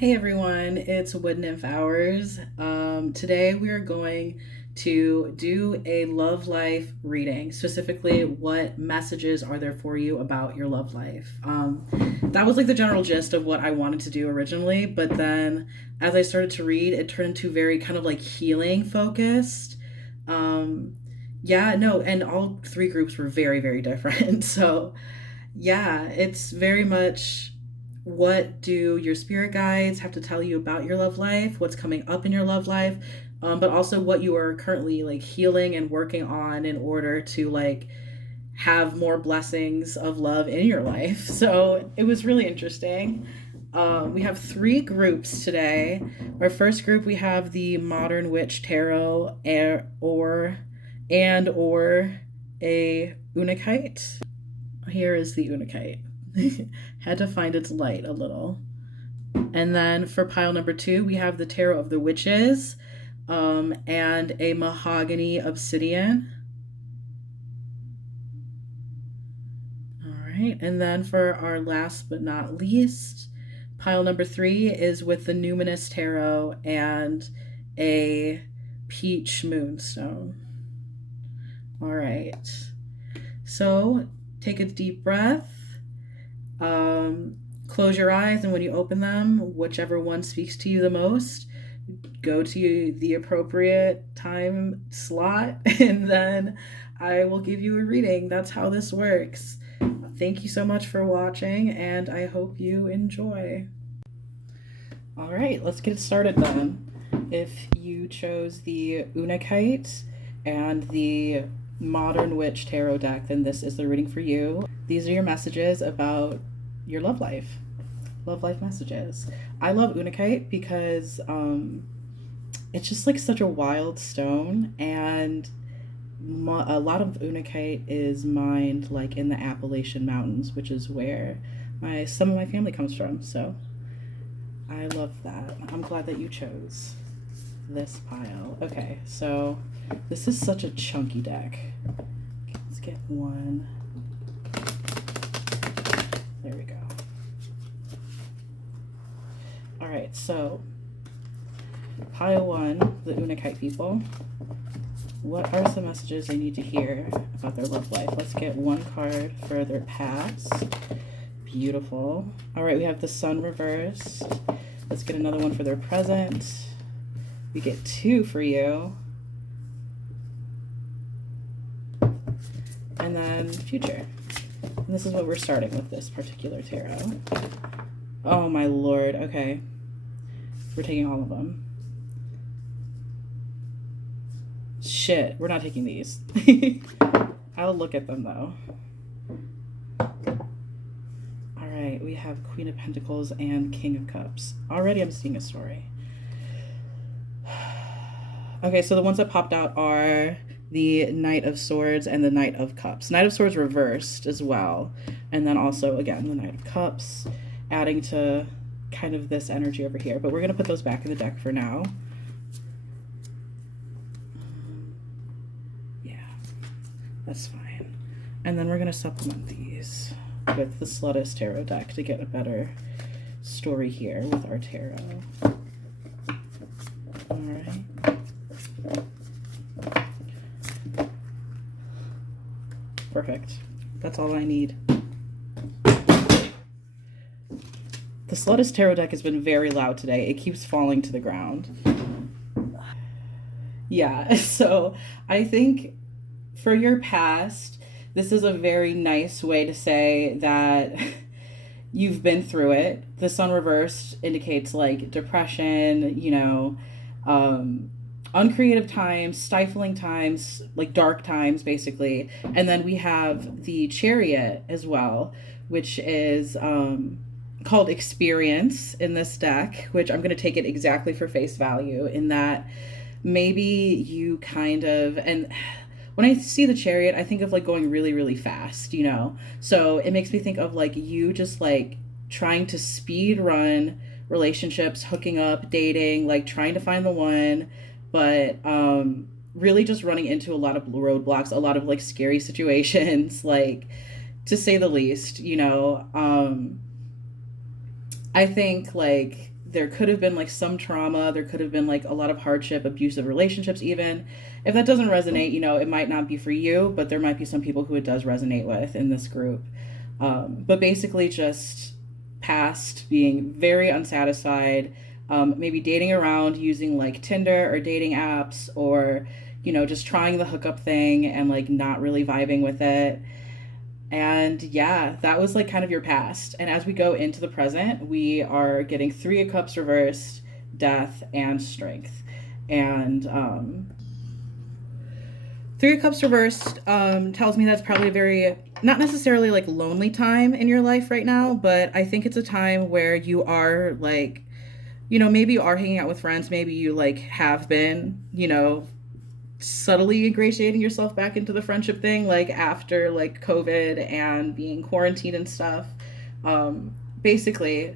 Hey everyone, it's Wood Nymph Hours. Today we are going to do a love life reading. Specifically, what messages are there for you about your love life? That was like the general gist of what I wanted to do originally, but then as I started to read, it turned into very kind of like healing focused. Um, yeah, no, and all three groups were very, very different. So yeah, it's very much what do your spirit guides have to tell you about your love life, what's coming up in your love life, but also what you are currently like healing and working on in order to like have more blessings of love in your life. So it was really interesting. We have three groups today. Our first group, we have the Modern Witch Tarot, or a Unakite. Here is the Unakite. Had to find its light a little. And then for pile number 2, we have the Tarot of the Witches, and a Mahogany Obsidian. All right. And then for our last but not least, pile number 3 is with the Numinous Tarot and a Peach Moonstone. All right. So take a deep breath. Close your eyes, and when you open them, whichever one speaks to you the most, go to the appropriate time slot, and then I will give you a reading. That's how this works. Thank you so much for watching, and I hope you enjoy. All right, let's get started then. If you chose the Unakite and the Modern Witch Tarot deck, then this is the reading for you. These are your messages about your love life. Love life messages. I love Unakite because it's just like such a wild stone, and a lot of Unakite is mined like in the Appalachian Mountains, which is where some of my family comes from. So I love that. I'm glad that you chose this pile. Okay, so this is such a chunky deck. Let's get one. There we go. All right, so pile 1, the Unakite people. What are some messages they need to hear about their love life? Let's get one card for their past. Beautiful. All right, we have the Sun reversed. Let's get another one for their present. We get 2 for you. And then future. And this is what we're starting with this particular tarot. Oh my lord. Okay. We're taking all of them. Shit, we're not taking these. I'll look at them though. Alright, we have Queen of Pentacles and King of Cups. Already I'm seeing a story. Okay, so the ones that popped out are the Knight of Swords and the Knight of Cups. Knight of Swords reversed as well. And then also, again, the Knight of Cups, adding to kind of this energy over here. But we're going to put those back in the deck for now. Yeah, that's fine. And then we're going to supplement these with the Sluttis Tarot deck to get a better story here with our tarot. All right. Perfect. That's all I need. The Sluttis Tarot deck has been very loud today. It keeps falling to the ground. Yeah, so I think for your past, this is a very nice way to say that you've been through it. The Sun reversed indicates like depression, you know, uncreative times, stifling times, like dark times, basically. And then we have the Chariot as well, which is called Experience in this deck, which I'm going to take it exactly for face value in that maybe you kind of, and when I see the Chariot, I think of like going really, really fast, you know? So it makes me think of like you just like trying to speed run relationships, hooking up, dating, like trying to find the one, but really just running into a lot of roadblocks, a lot of like scary situations, like to say the least, you know. I think like there could have been like some trauma, there could have been like a lot of hardship, abusive relationships even. If that doesn't resonate, you know, it might not be for you, but there might be some people who it does resonate with in this group. But basically just past being very unsatisfied, maybe dating around using like Tinder or dating apps, or, you know, just trying the hookup thing and like not really vibing with it. And yeah, that was like kind of your past. And as we go into the present, we are getting Three of Cups reversed, death, and strength. And Three of Cups reversed tells me that's probably a very, not necessarily like lonely time in your life right now, but I think it's a time where you are like, you know, maybe you are hanging out with friends, maybe you like have been, you know, subtly ingratiating yourself back into the friendship thing, like after like COVID and being quarantined and stuff. Basically,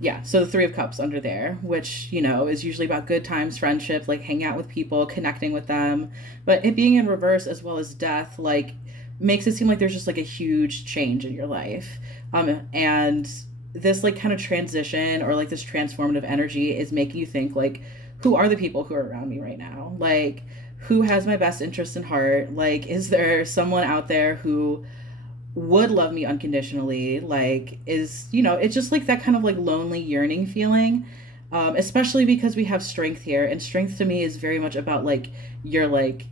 yeah, so the Three of Cups under there, which, you know, is usually about good times, friendship, like hanging out with people, connecting with them. But it being in reverse as well as death, like, makes it seem like there's just like a huge change in your life. And this like kind of transition or like this transformative energy is making you think like, who are the people who are around me right now? Like, who has my best interest in heart? Like, is there someone out there who would love me unconditionally? Like, is, you know, it's just like that kind of like lonely yearning feeling. Especially because we have strength here, and strength to me is very much about like your like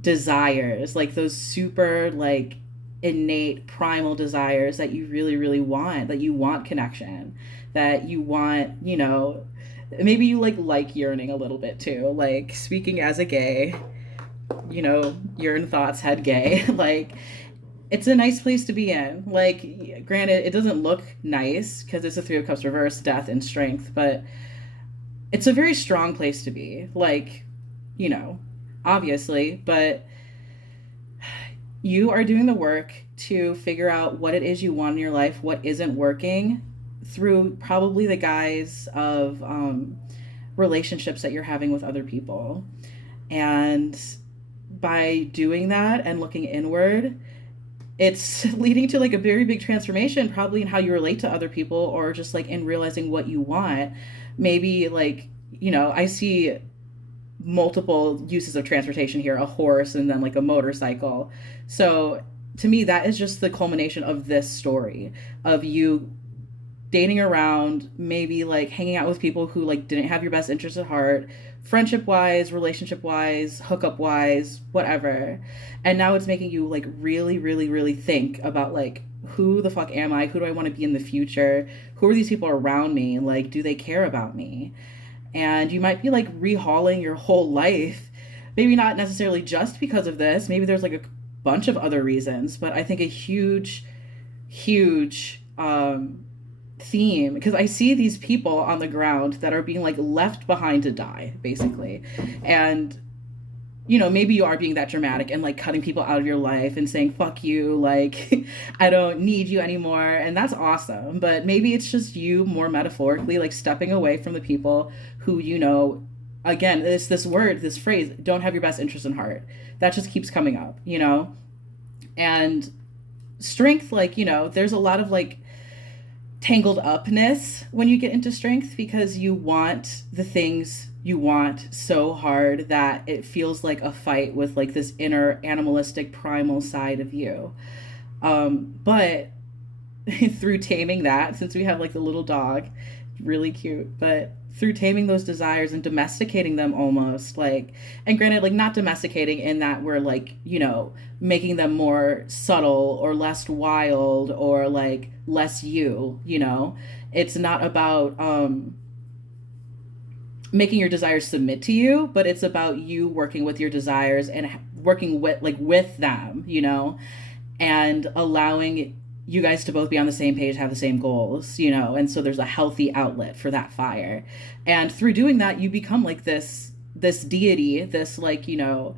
desires, like those super like innate primal desires that you really really want, that you want connection, that you want, you know, maybe you like yearning a little bit too, like speaking as a gay, you know, yearn thoughts head gay. Like, it's a nice place to be in. Like, granted, it doesn't look nice because it's a Three of Cups reverse, death and strength, but it's a very strong place to be. Like, you know, obviously, but you are doing the work to figure out what it is you want in your life, what isn't working, through probably the guise of relationships that you're having with other people. And by doing that and looking inward, it's leading to like a very big transformation, probably in how you relate to other people, or just like in realizing what you want. Maybe like, you know, I see multiple uses of transportation here, a horse and then like a motorcycle. So to me, that is just the culmination of this story of you dating around, maybe like hanging out with people who like didn't have your best interest at heart, friendship wise, relationship wise, hookup wise, whatever. And now it's making you like really really really think about like, who the fuck am I? Who do I want to be in the future? Who are these people around me? Like, do they care about me? And you might be like rehauling your whole life, maybe not necessarily just because of this, maybe there's like a bunch of other reasons, but I think a huge theme, because I see these people on the ground that are being like left behind to die basically. And, you know, maybe you are being that dramatic and like cutting people out of your life and saying fuck you, like I don't need you anymore, and that's awesome. But maybe it's just you more metaphorically like stepping away from the people who, you know, again, it's this word, this phrase, don't have your best interest in heart, that just keeps coming up, you know. And strength, like, you know, there's a lot of like tangled upness when you get into strength, because you want the things you want so hard that it feels like a fight with like this inner animalistic primal side of you. But through taming that, since we have like the little dog, really cute, but through taming those desires and domesticating them almost, like, and granted, like not domesticating in that we're like, you know, making them more subtle or less wild or like less you know, it's not about making your desires submit to you, but it's about you working with your desires and working with them, you know, and allowing you guys to both be on the same page, have the same goals, you know, and so there's a healthy outlet for that fire. And through doing that, you become like this deity, this like, you know,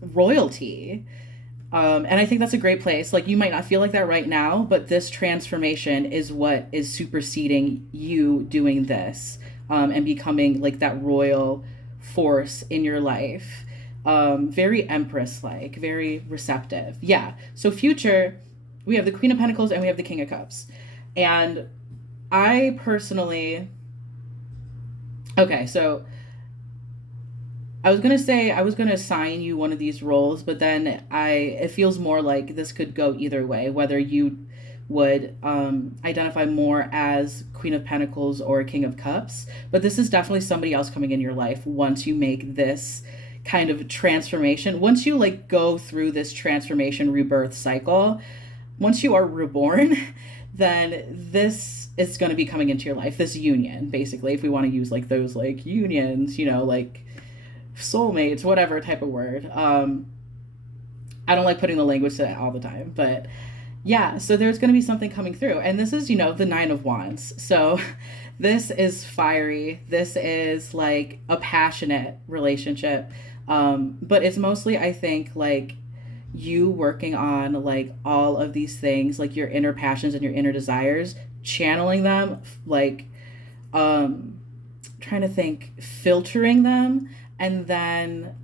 royalty. And I think that's a great place. Like, you might not feel like that right now, but this transformation is what is superseding you doing this, and becoming like that royal force in your life. Very empress like, very receptive. Yeah. So future, we have the Queen of Pentacles and we have the King of Cups. And I personally, okay, so I was gonna say I was gonna assign you one of these roles, but then it feels more like this could go either way, whether you would identify more as Queen of Pentacles or King of Cups. But this is definitely somebody else coming in your life once you make this kind of transformation. Once you like go through this transformation rebirth cycle, once you are reborn, then this is going to be coming into your life, this union, basically, if we want to use like those like unions, you know, like soulmates, whatever type of word. I don't like putting the language to it all the time, but yeah, so there's going to be something coming through. And this is, you know, the Nine of Wands. So this is fiery. This is like a passionate relationship. But it's mostly, I think, like you working on like all of these things, like your inner passions and your inner desires, channeling them, like trying to think, filtering them. And then,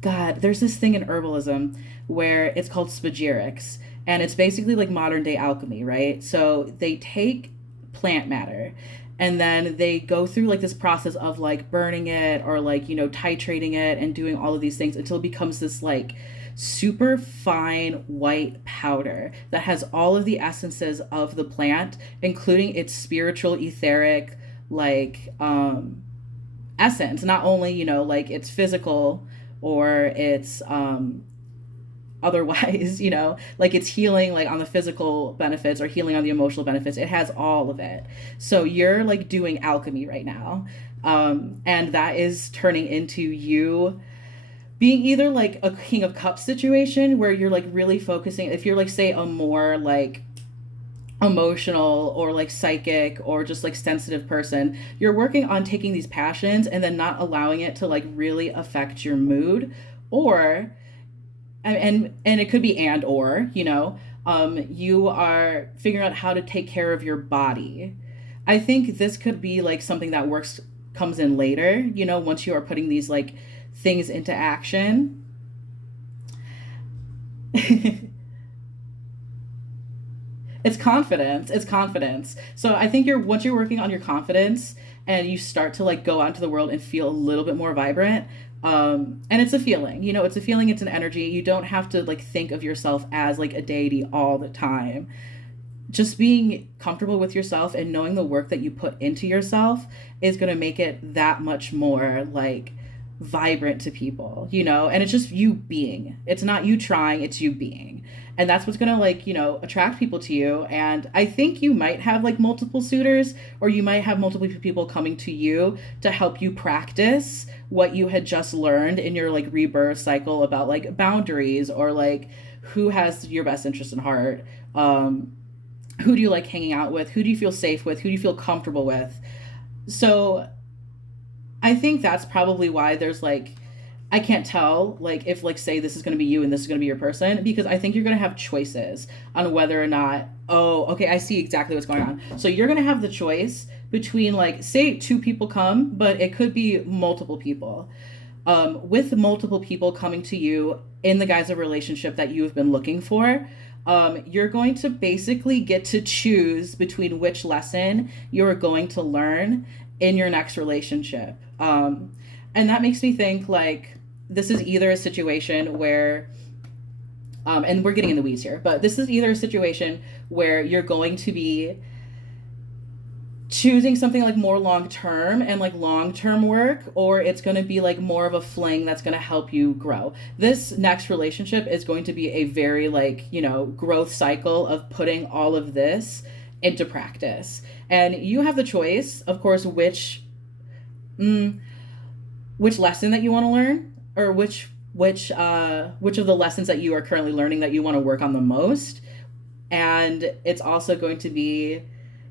God, there's this thing in herbalism where it's called spagyrics, and it's basically like modern day alchemy, right? So they take plant matter and then they go through like this process of like burning it or like, you know, titrating it and doing all of these things until it becomes this like super fine white powder that has all of the essences of the plant, including its spiritual etheric like essence, not only, you know, like its physical or its otherwise, you know, like it's healing like on the physical benefits or healing on the emotional benefits. It has all of it. So you're like doing alchemy right now, and that is turning into you being either like a King of Cups situation where you're like really focusing, if you're like say a more like emotional or like psychic or just like sensitive person, you're working on taking these passions and then not allowing it to like really affect your mood. Or and it could be and or, you know, you are figuring out how to take care of your body. I think this could be like something that comes in later, you know, once you are putting these like things into action. It's confidence. It's confidence. So I think once you're working on your confidence and you start to like go out into the world and feel a little bit more vibrant, and it's a feeling, you know, it's a feeling, it's an energy. You don't have to like think of yourself as like a deity all the time. Just being comfortable with yourself and knowing the work that you put into yourself is going to make it that much more like vibrant to people, you know. And it's just you being, it's not you trying, it's you being. And that's what's going to like, you know, attract people to you. And I think you might have like multiple suitors, or you might have multiple people coming to you to help you practice what you had just learned in your like rebirth cycle about like boundaries, or like who has your best interest in heart. Who do you like hanging out with? Who do you feel safe with? Who do you feel comfortable with? So I think that's probably why there's like, I can't tell like if like say this is going to be you and this is going to be your person, because I think you're going to have choices on whether or not, oh, okay, I see exactly what's going on. So you're going to have the choice between like say two people come, but it could be multiple people. With multiple people coming to you in the guise of relationship that you have been looking for, you're going to basically get to choose between which lesson you're going to learn in your next relationship. And that makes me think like this is either a situation where, and we're getting in the weeds here, but this is either a situation where you're going to be choosing something like more long-term and like long-term work, or it's going to be like more of a fling that's going to help you grow. This next relationship is going to be a very like, you know, growth cycle of putting all of this into practice. And you have the choice, of course, which lesson that you want to learn, or which of the lessons that you are currently learning that you want to work on the most. And it's also going to be,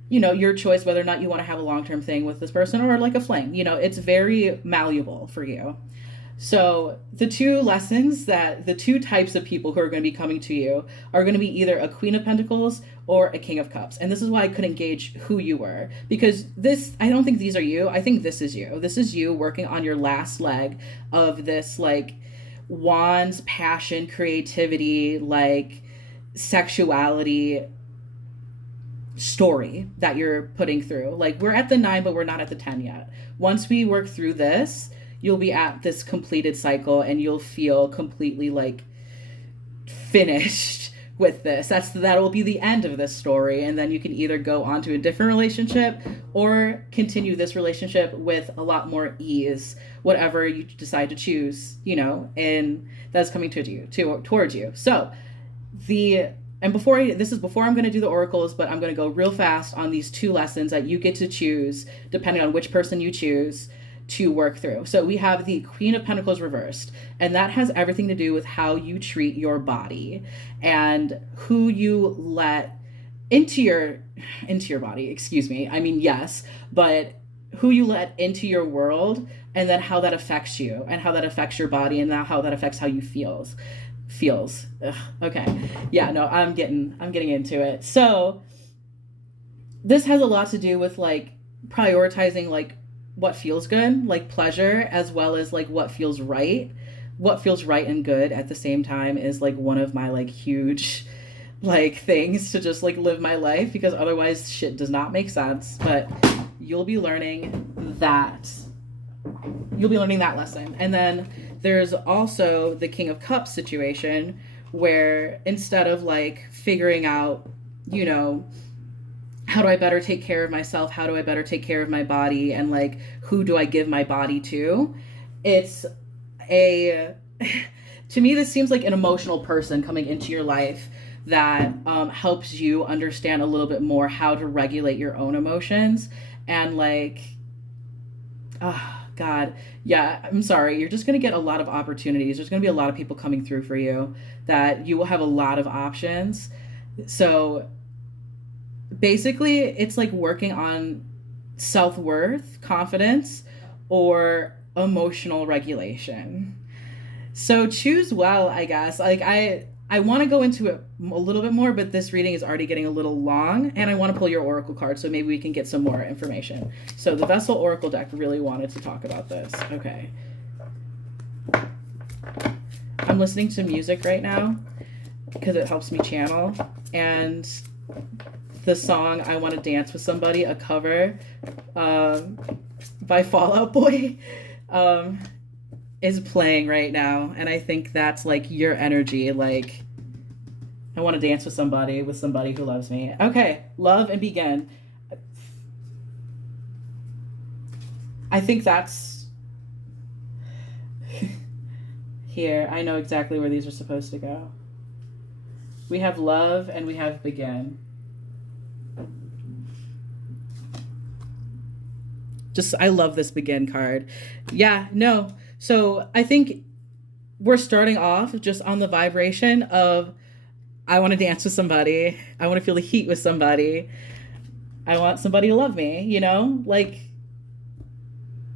you know, your choice whether or not you want to have a long-term thing with this person or like a fling. You know, it's very malleable for you. So the two types of people who are going to be coming to you are going to be either a Queen of Pentacles or a King of Cups. And this is why I couldn't gauge who you were, because I don't think these are you. I think this is you. This is you working on your last leg of this like wands, passion, creativity, like sexuality story that you're putting through. Like, we're at the 9, but we're not at the 10 yet. Once we work through this, you'll be at this completed cycle and you'll feel completely like finished with this. That will be the end of this story, and then you can either go on to a different relationship or continue this relationship with a lot more ease, whatever you decide to choose, you know, and that's coming towards you. So before I'm going to do the oracles, but I'm going to go real fast on these 2 lessons that you get to choose depending on which person you choose to work through. So we have the Queen of Pentacles reversed, and that has everything to do with how you treat your body and who you let into your body, excuse me. I mean, yes, but who you let into your world, and then how that affects you and how that affects your body and how that affects how you feels. Ugh, okay. Yeah, no, I'm getting into it. So this has a lot to do with like prioritizing like what feels good, like pleasure, as well as like what feels right and good at the same time is like one of my like huge like things to just like live my life, because otherwise shit does not make sense. But you'll be learning that lesson. And then there's also the King of Cups situation, where instead of like figuring out, you know, how do I better take care of myself? How do I better take care of my body? And like, who do I give my body to? It's to me, this seems like an emotional person coming into your life that helps you understand a little bit more how to regulate your own emotions. And like, oh God, yeah, I'm sorry. You're just going to get a lot of opportunities. There's going to be a lot of people coming through for you, that you will have a lot of options. So basically it's like working on self-worth, confidence, or emotional regulation. So choose well, I guess. Like I want to go into it a little bit more, but this reading is already getting a little long, and I want to pull your oracle card so maybe we can get some more information. So the Vessel Oracle deck really wanted to talk about this. Okay. I'm listening to music right now because it helps me channel, and the song I Want to Dance with Somebody, a cover by Fall Out Boy, is playing right now. And I think that's like your energy. Like, I want to dance with somebody who loves me. Okay, love and begin. I think that's here. I know exactly where these are supposed to go. We have love and we have begin. I love this begin card. Yeah, no. So I think we're starting off just on the vibration of, I want to dance with somebody. I want to feel the heat with somebody. I want somebody to love me, you know? Like,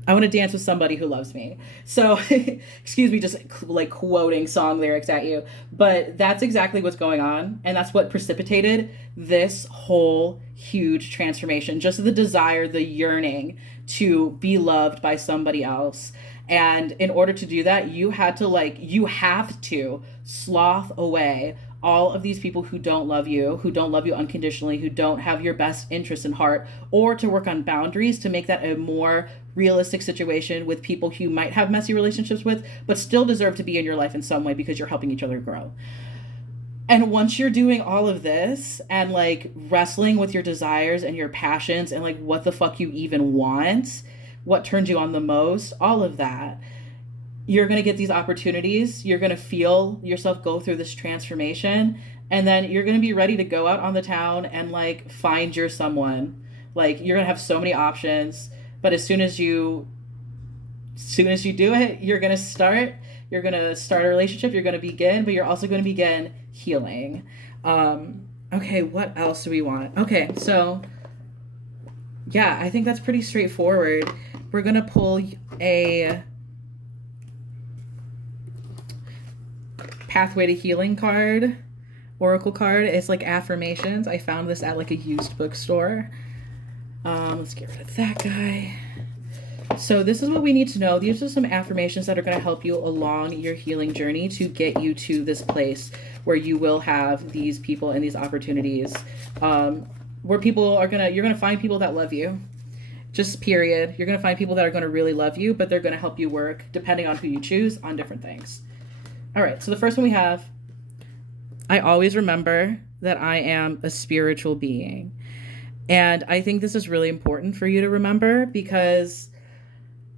I want to dance with somebody who loves me. So, excuse me, just like quoting song lyrics at you. But that's exactly what's going on. And that's what precipitated this whole huge transformation. Just the desire, the yearning to be loved by somebody else. And in order to do that, you have to sloth away all of these people who don't love you unconditionally, who don't have your best interest in heart, or to work on boundaries to make that a more realistic situation with people who you might have messy relationships with, but still deserve to be in your life in some way because you're helping each other grow. And once you're doing all of this and like wrestling with your desires and your passions and like what the fuck you even want, what turns you on the most, all of that, you're going to get these opportunities. You're going to feel yourself go through this transformation, and then you're going to be ready to go out on the town and like find your someone. Like, you're going to have so many options, but as soon as you do it, you're going to start a relationship, you're going to begin, but you're also going to begin healing. Okay, what else do we want? Okay, so yeah, I think that's pretty straightforward. We're going to pull a Pathway to Healing card, oracle card. It's like affirmations. I found this at like a used bookstore. Let's get rid of that guy. So this is what we need to know. These are some affirmations that are going to help you along your healing journey to get you to this place where you will have these people and these opportunities, where people are you're going to find people that love you. Just period. You're going to find people that are going to really love you, but they're going to help you work, depending on who you choose, on different things. All right, so the first one we have, I always remember that I am a spiritual being. And I think this is really important for you to remember, because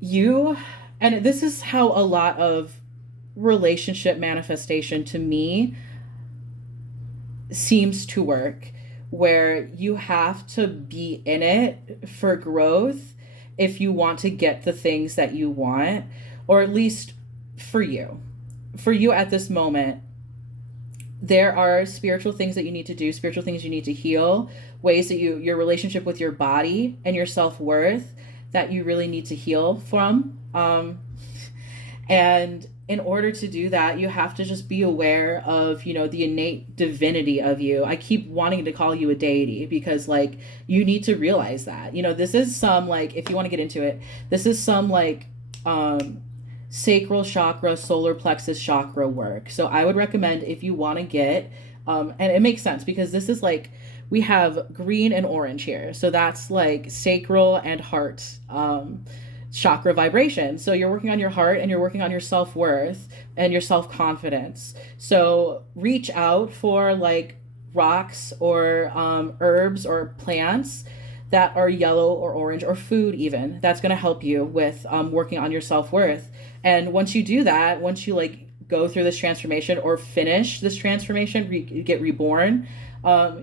and this is how a lot of relationship manifestation to me seems to work, where you have to be in it for growth if you want to get the things that you want, or at least for you at this moment. There are spiritual things that you need to do, spiritual things you need to heal, ways that your relationship with your body and your self-worth that you really need to heal from. And in order to do that, you have to just be aware of, the innate divinity of you. I keep wanting to call you a deity, because like, you need to realize that, this is some, like, if you want to get into it, this is some like, sacral chakra, solar plexus chakra work. So I would recommend, if you want to get, and it makes sense because this is like, we have green and orange here. So that's like sacral and heart chakra vibration. So you're working on your heart and you're working on your self-worth and your self-confidence. So reach out for like rocks or herbs or plants that are yellow or orange, or food even, that's going to help you with working on your self-worth. And once you do that, once you like go through this transformation or finish this transformation, get reborn,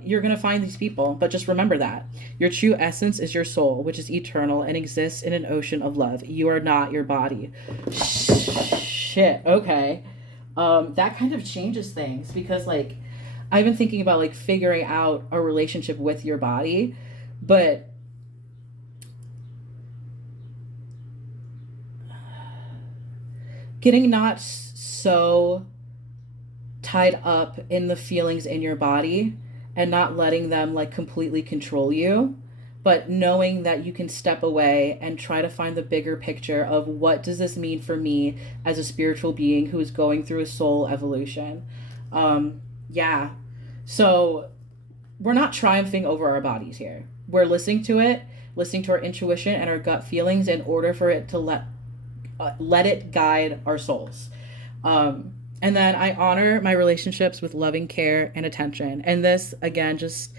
you're going to find these people. But just remember that your true essence is your soul, which is eternal and exists in an ocean of love. You are not your body. Shit. Okay. That kind of changes things, because like, I've been thinking about like figuring out a relationship with your body, but getting not so tied up in the feelings in your body and not letting them like completely control you, but knowing that you can step away and try to find the bigger picture of, what does this mean for me as a spiritual being who is going through a soul evolution? Yeah. So we're not triumphing over our bodies here. We're listening to our intuition and our gut feelings in order for it to let it guide our souls. And then I honor my relationships with loving care and attention. And this, again, just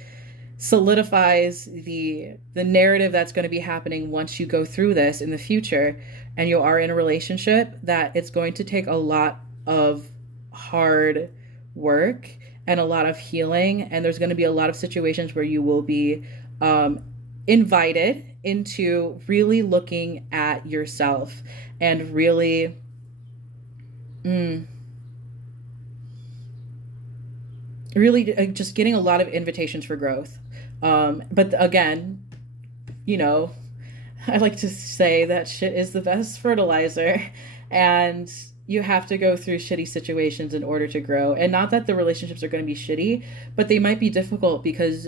solidifies the narrative that's going to be happening once you go through this in the future and you are in a relationship, that it's going to take a lot of hard work and a lot of healing. And there's going to be a lot of situations where you will be invited into really looking at yourself and really really just getting a lot of invitations for growth. But again, I like to say that shit is the best fertilizer, and you have to go through shitty situations in order to grow. And not that the relationships are going to be shitty, but they might be difficult because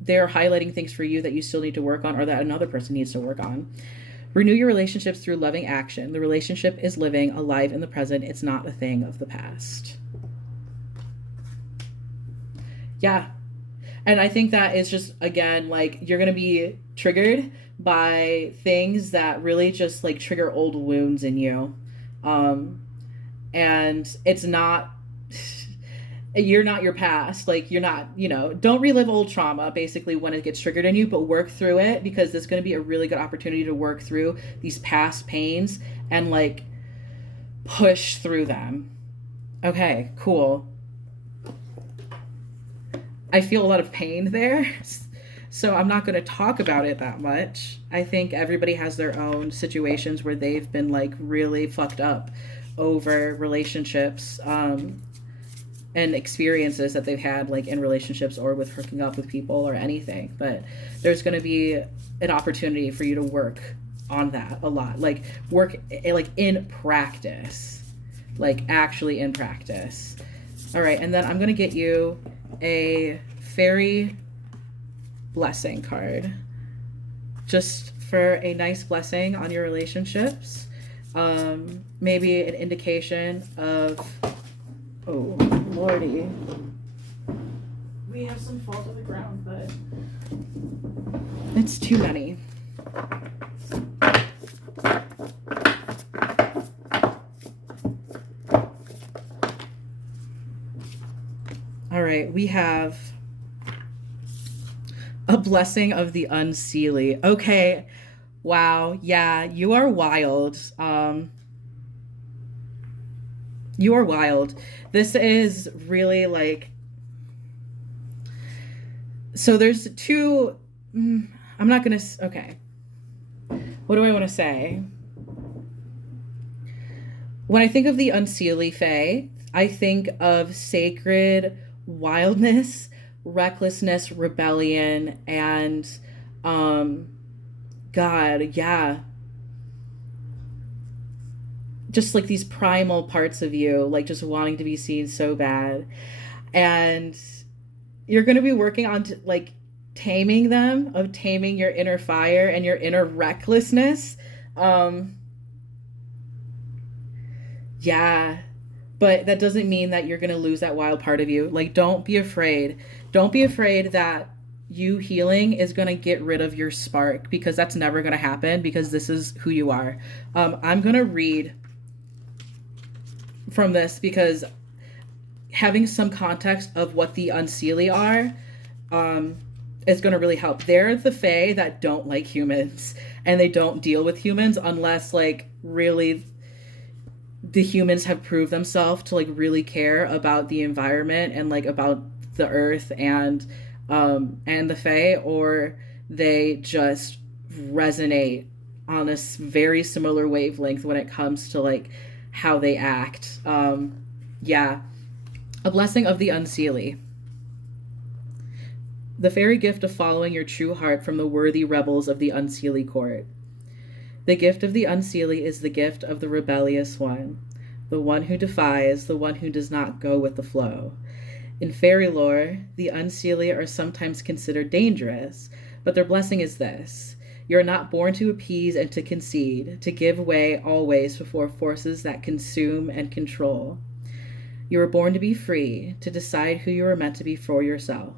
they're highlighting things for you that you still need to work on, or that another person needs to work on. Renew your relationships through loving action. The relationship is living, alive in the present. It's not a thing of the past. Yeah. And I think that is just, again, like, you're going to be triggered by things that really just like trigger old wounds in you. And it's not, you're not your past. Like, you're not, don't relive old trauma basically when it gets triggered in you, but work through it, because there's going to be a really good opportunity to work through these past pains and like push through them. Okay, cool. I feel a lot of pain there, so I'm not going to talk about it that much. I think everybody has their own situations where they've been like really fucked up over relationships, and experiences that they've had like in relationships or with hooking up with people or anything. But there's going to be an opportunity for you to work on that a lot, like work like in practice, like actually in practice. All right. And then I'm going to get you a fairy blessing card just for a nice blessing on your relationships. Maybe an indication of, oh, Lordy. We have some fall to the ground, but it's too many. All right, we have a blessing of the unseelie. Okay, wow, yeah, you are wild. You are wild. This is really like, so there's two, I'm not gonna, okay. What do I want to say? When I think of the unseelie fae, I think of sacred wildness, recklessness, rebellion, and God, yeah. Just like these primal parts of you, like just wanting to be seen so bad. And you're going to be working on like taming them, of taming your inner fire and your inner recklessness. Yeah, but that doesn't mean that you're going to lose that wild part of you. Like, don't be afraid. Don't be afraid that you healing is going to get rid of your spark, because that's never going to happen, because this is who you are. I'm going to read from this because having some context of what the unseelie are is going to really help. They're the fae that don't like humans, and they don't deal with humans unless like really the humans have proved themselves to like really care about the environment and like about the earth and the fae, or they just resonate on a very similar wavelength when it comes to like how they act. Yeah, a blessing of the unseelie. The fairy gift of following your true heart from the worthy rebels of the unseelie court. The gift of the unseelie is the gift of the rebellious one, the one who defies, the one who does not go with the flow. In fairy lore, the unseelie are sometimes considered dangerous, but their blessing is this: you are not born to appease and to concede, to give way always before forces that consume and control. You were born to be free, to decide who you are meant to be for yourself.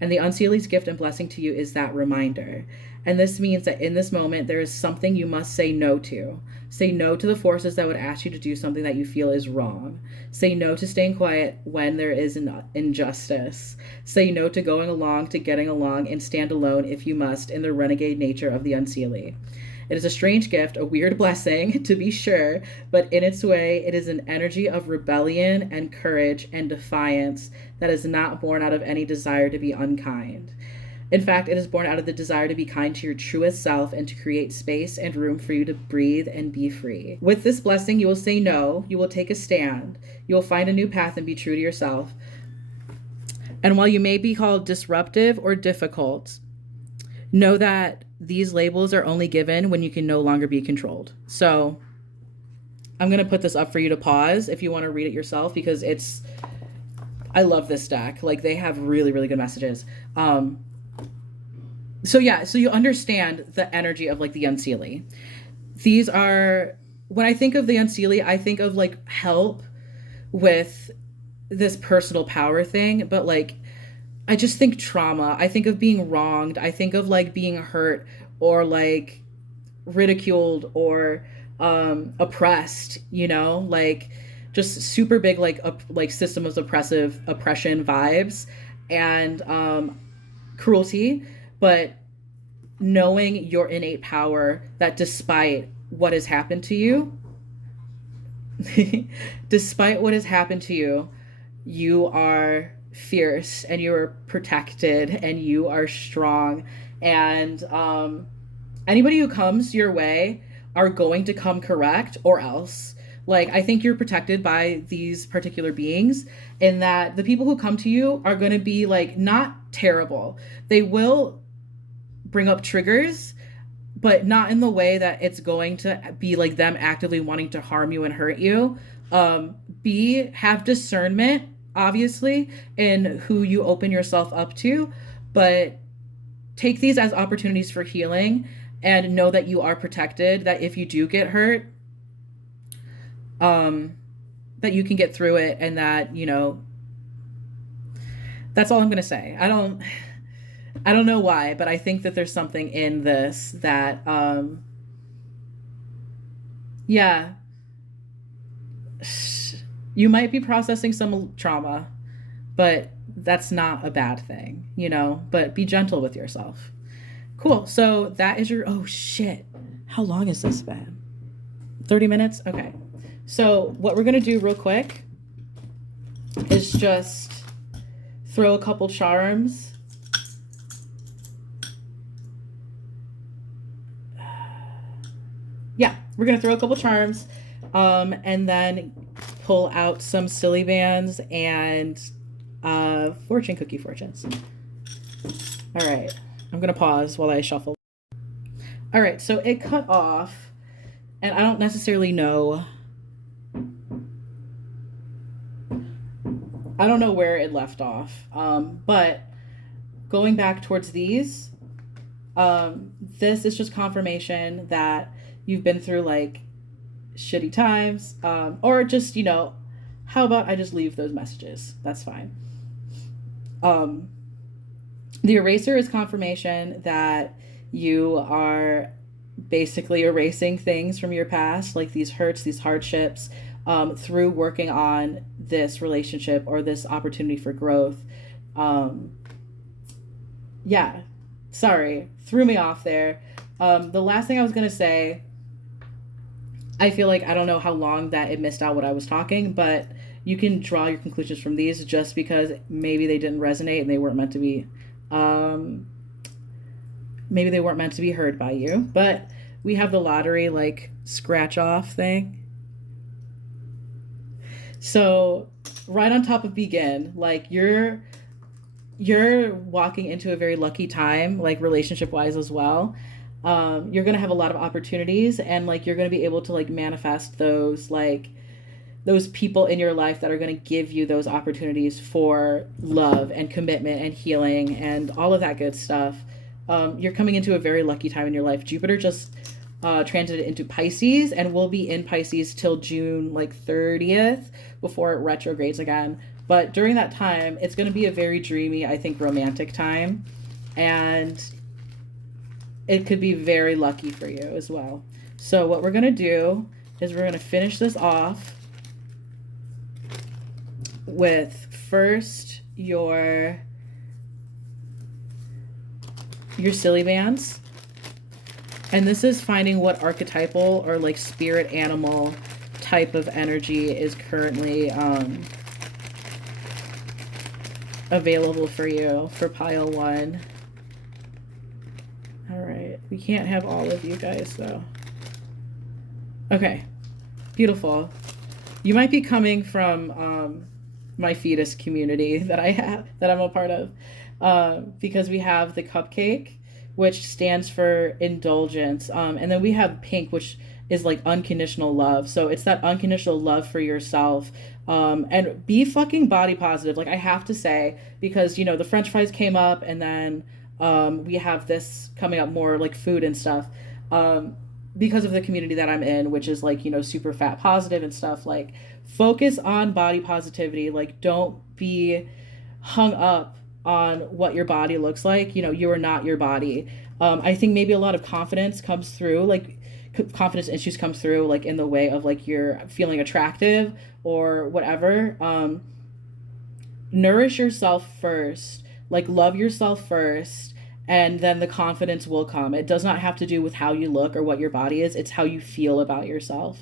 And the unseelie's gift and blessing to you is that reminder. And this means that in this moment, there is something you must say no to. Say no to the forces that would ask you to do something that you feel is wrong. Say no to staying quiet when there is an injustice. Say no to going along, to getting along, and stand alone if you must in the renegade nature of the unseelie. It is a strange gift, a weird blessing, to be sure, but in its way, it is an energy of rebellion and courage and defiance that is not born out of any desire to be unkind. In fact, it is born out of the desire to be kind to your truest self and to create space and room for you to breathe and be free. With this blessing, you will say no, you will take a stand, you will find a new path and be true to yourself. And while you may be called disruptive or difficult, know that these labels are only given when you can no longer be controlled. So I'm going to put this up for you to pause if you want to read it yourself, because I love this deck. Like, they have really, really good messages. So you understand the energy of like the unseelie. These are, when I think of the unseelie, I think of like help with this personal power thing, but like, I just think trauma. I think of being wronged. I think of like being hurt or like ridiculed or oppressed, you know, like just super big like system of oppression vibes and cruelty, but knowing your innate power that despite what has happened to you, you are fierce and you are protected and you are strong, and anybody who comes your way are going to come correct or else. Like, I think you're protected by these particular beings in that the people who come to you are going to be like not terrible. They will bring up triggers, but not in the way that it's going to be like them actively wanting to harm you and hurt you. Have discernment, obviously, in who you open yourself up to, but take these as opportunities for healing and know that you are protected, that if you do get hurt, that you can get through it, and that, that's all I'm going to say. I don't know why, but I think that there's something in this that, yeah, you might be processing some trauma, but that's not a bad thing, but be gentle with yourself. Cool. So that is your, oh shit. How long has this been? 30 minutes? Okay. So what we're going to do real quick is just throw a couple charms. Yeah, we're going to throw a couple charms, and then pull out some silly bands and fortune cookie fortunes. All right. I'm going to pause while I shuffle. All right. So it cut off, and I don't necessarily know. I don't know where it left off. But going back towards these, this is just confirmation that you've been through like shitty times, or just, how about I just leave those messages? That's fine. The eraser is confirmation that you are basically erasing things from your past, like these hurts, these hardships, through working on this relationship or this opportunity for growth. Yeah, sorry, threw me off there. The last thing I was going to say, I feel like I don't know how long that it missed out what I was talking, but you can draw your conclusions from these just because maybe they didn't resonate and they weren't meant to be, maybe they weren't meant to be heard by you. But we have the lottery like scratch off thing. So right on top of begin, like you're walking into a very lucky time, like relationship wise as well. You're going to have a lot of opportunities, and like you're going to be able to like manifest those, like those people in your life that are going to give you those opportunities for love and commitment and healing and all of that good stuff. You're coming into a very lucky time in your life. Jupiter just transited into Pisces and will be in Pisces till June like 30th before it retrogrades again. But during that time, it's going to be a very dreamy, I think, romantic time. And it could be very lucky for you as well. So what we're going to do is we're going to finish this off with first your silly bands. And this is finding what archetypal or like spirit animal type of energy is currently available for you for pile 1. All right, we can't have all of you guys though. Okay, beautiful. You might be coming from my fetus community that I'm a part of, because we have the cupcake, which stands for indulgence, and then we have pink, which is like unconditional love. So it's that unconditional love for yourself, and be fucking body positive. Like I have to say, because the French fries came up, and then we have this coming up more like food and stuff, because of the community that I'm in, which is like super fat positive and stuff. Like focus on body positivity. Like don't be hung up on what your body looks like. You are not your body. I think maybe a lot of confidence comes through, like confidence issues come through like in the way of like you're feeling attractive or whatever. Nourish yourself first, like love yourself first, and then the confidence will come. It does not have to do with how you look or what your body is. It's how you feel about yourself.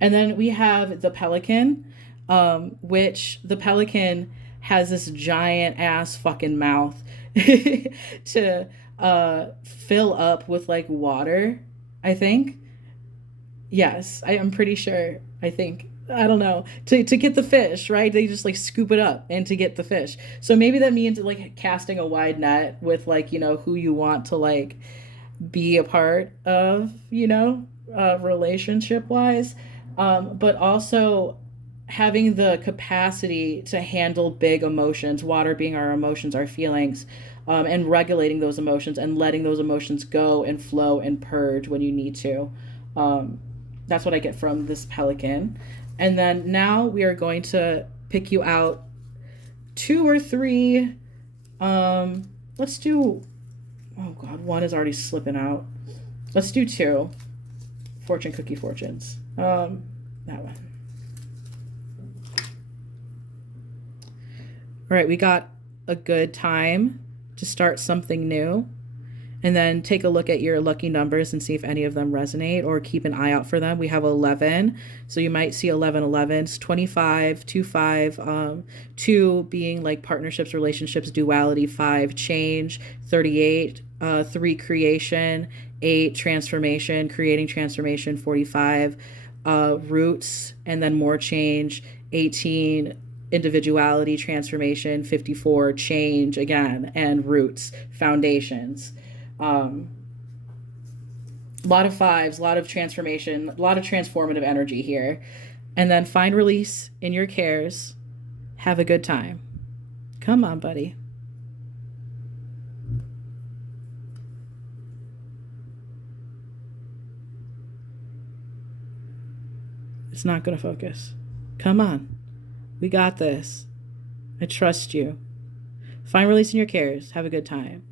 And then we have the pelican, which the pelican has this giant ass fucking mouth to fill up with like water, I think. Yes, I am pretty sure. I think, I don't know, to get the fish, right? They just like scoop it up and to get the fish. So maybe that means like casting a wide net with like, who you want to like be a part of, relationship wise. But also having the capacity to handle big emotions, water being our emotions, our feelings, and regulating those emotions and letting those emotions go and flow and purge when you need to. That's what I get from this pelican. And then now we are going to pick you out 2 or 3. Let's do, oh God, 1 is already slipping out. Let's do 2 fortune cookie fortunes. That one. All right, we got a good time to start something new. And then take a look at your lucky numbers and see if any of them resonate, or keep an eye out for them. We have 11, so you might see 11 11s, 25, 25, 2 being like partnerships, relationships, duality, 5 change, 38, 3 creation, 8 transformation, creating transformation, 45 roots, and then more change, 18 individuality, transformation, 54 change again, and roots, foundations. A lot of 5s, a lot of transformation, a lot of transformative energy here. And then find release in your cares. Have a good time. Come on, buddy. It's not going to focus. Come on. We got this. I trust you. Find release in your cares. Have a good time.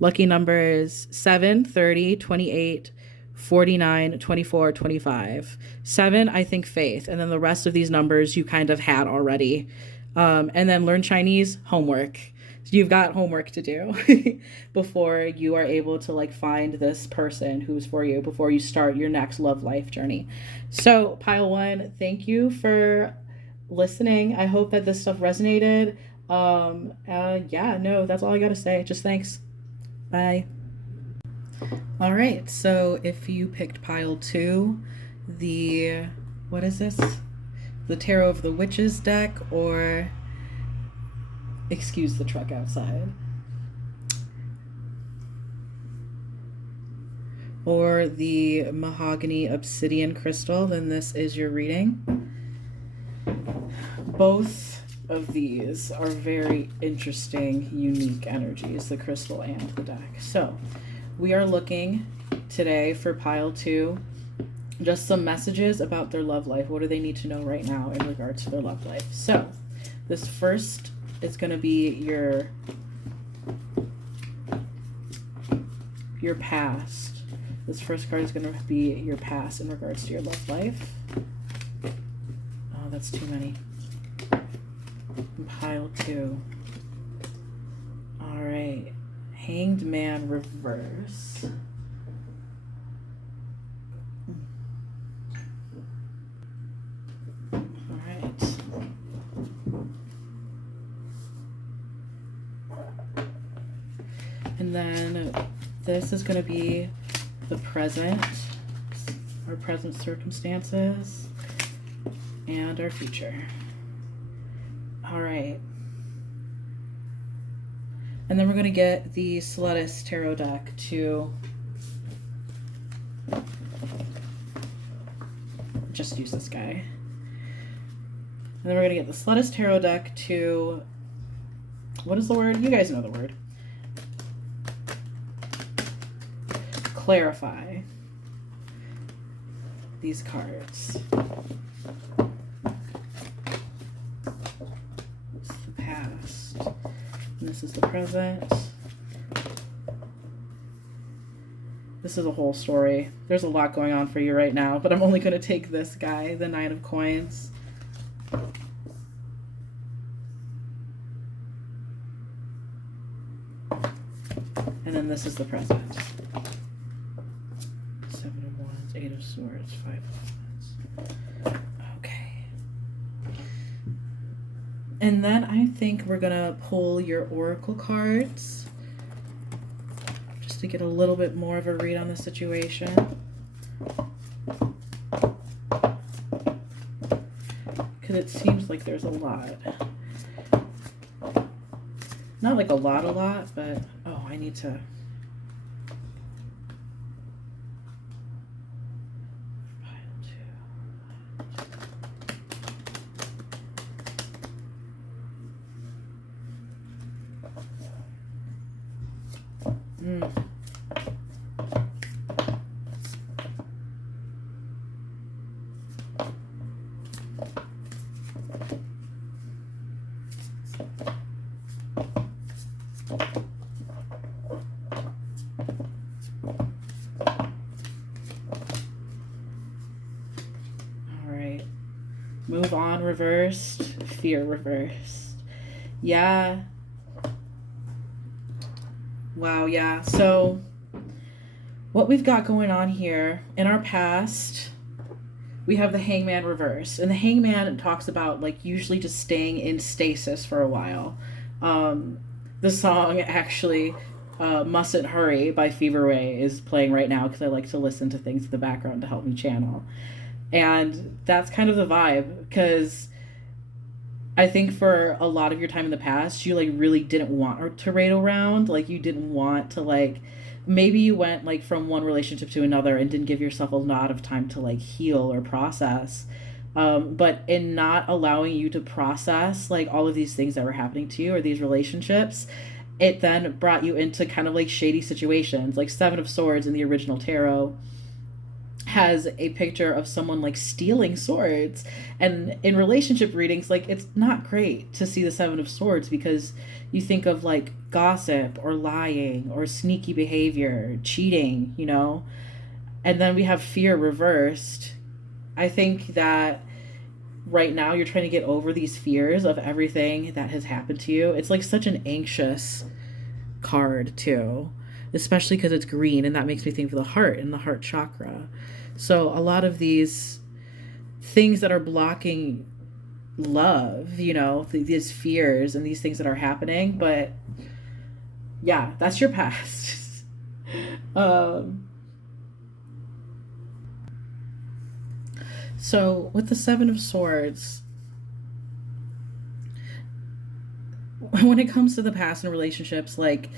Lucky numbers 7, 30, 28, 49, 24, 25. 7, I think faith. And then the rest of these numbers you kind of had already. And then learn Chinese, homework. So you've got homework to do before you are able to like find this person who's for you, before you start your next love life journey. So pile 1, thank you for listening. I hope that this stuff resonated. Yeah, no, that's all I got to say. Just thanks. Bye. All right, so if you picked pile 2, what is this? The Tarot of the Witches deck, or excuse the truck outside, or the Mahogany Obsidian crystal, then this is your reading. Both of these are very interesting, unique energies, the crystal and the deck. So we are looking today for pile 2, just some messages about their love life. What do they need to know right now in regards to their love life? So this first is going to be your past. This first card is going to be your past in regards to your love life. Oh, that's too many. Pile 2. All right. Hanged Man reverse. All right. And then this is going to be the present, our present circumstances, and our future. All right. And then we're going to get the Celestis Tarot deck to just use this guy. And then we're going to get the Celestis Tarot deck to, what is the word? You guys know the word. Clarify these cards. This is the present. This is a whole story. There's a lot going on for you right now, but I'm only going to take this guy, the 9 of Coins. And then this is the present. 7 of Wands, 8 of Swords, 5 of Wands. Okay. And then I think we're going to pull your oracle cards just to get a little bit more of a read on the situation. Because it seems like there's a lot. Not like a lot, but oh, I need to... Mm. Move on reversed, fear reversed. Yeah. Wow, yeah. So what we've got going on here in our past, we have the Hangman reverse. And the Hangman talks about like usually just staying in stasis for a while. The song actually Mustn't Hurry by Fever Ray is playing right now because I like to listen to things in the background to help me channel. And that's kind of the vibe because I think for a lot of your time in the past, you like really didn't want to raid around. Like you didn't want to like maybe you went like from one relationship to another and didn't give yourself a lot of time to like heal or process. But in not allowing you to process like all of these things that were happening to you or these relationships, it then brought you into kind of like shady situations. Like Seven of Swords in the original tarot has a picture of someone like stealing swords, and in relationship readings like it's not great to see the Seven of Swords because you think of like gossip or lying or sneaky behavior, cheating, you know. And then we have fear reversed. I think that right now you're trying to get over these fears of everything that has happened to you. It's like such an anxious card too, especially because it's green, and that makes me think of the heart and the heart chakra. So a lot of these things that are blocking love, you know, these fears and these things that are happening. But yeah, that's your past. So with the Seven of Swords, when it comes to the past and relationships, like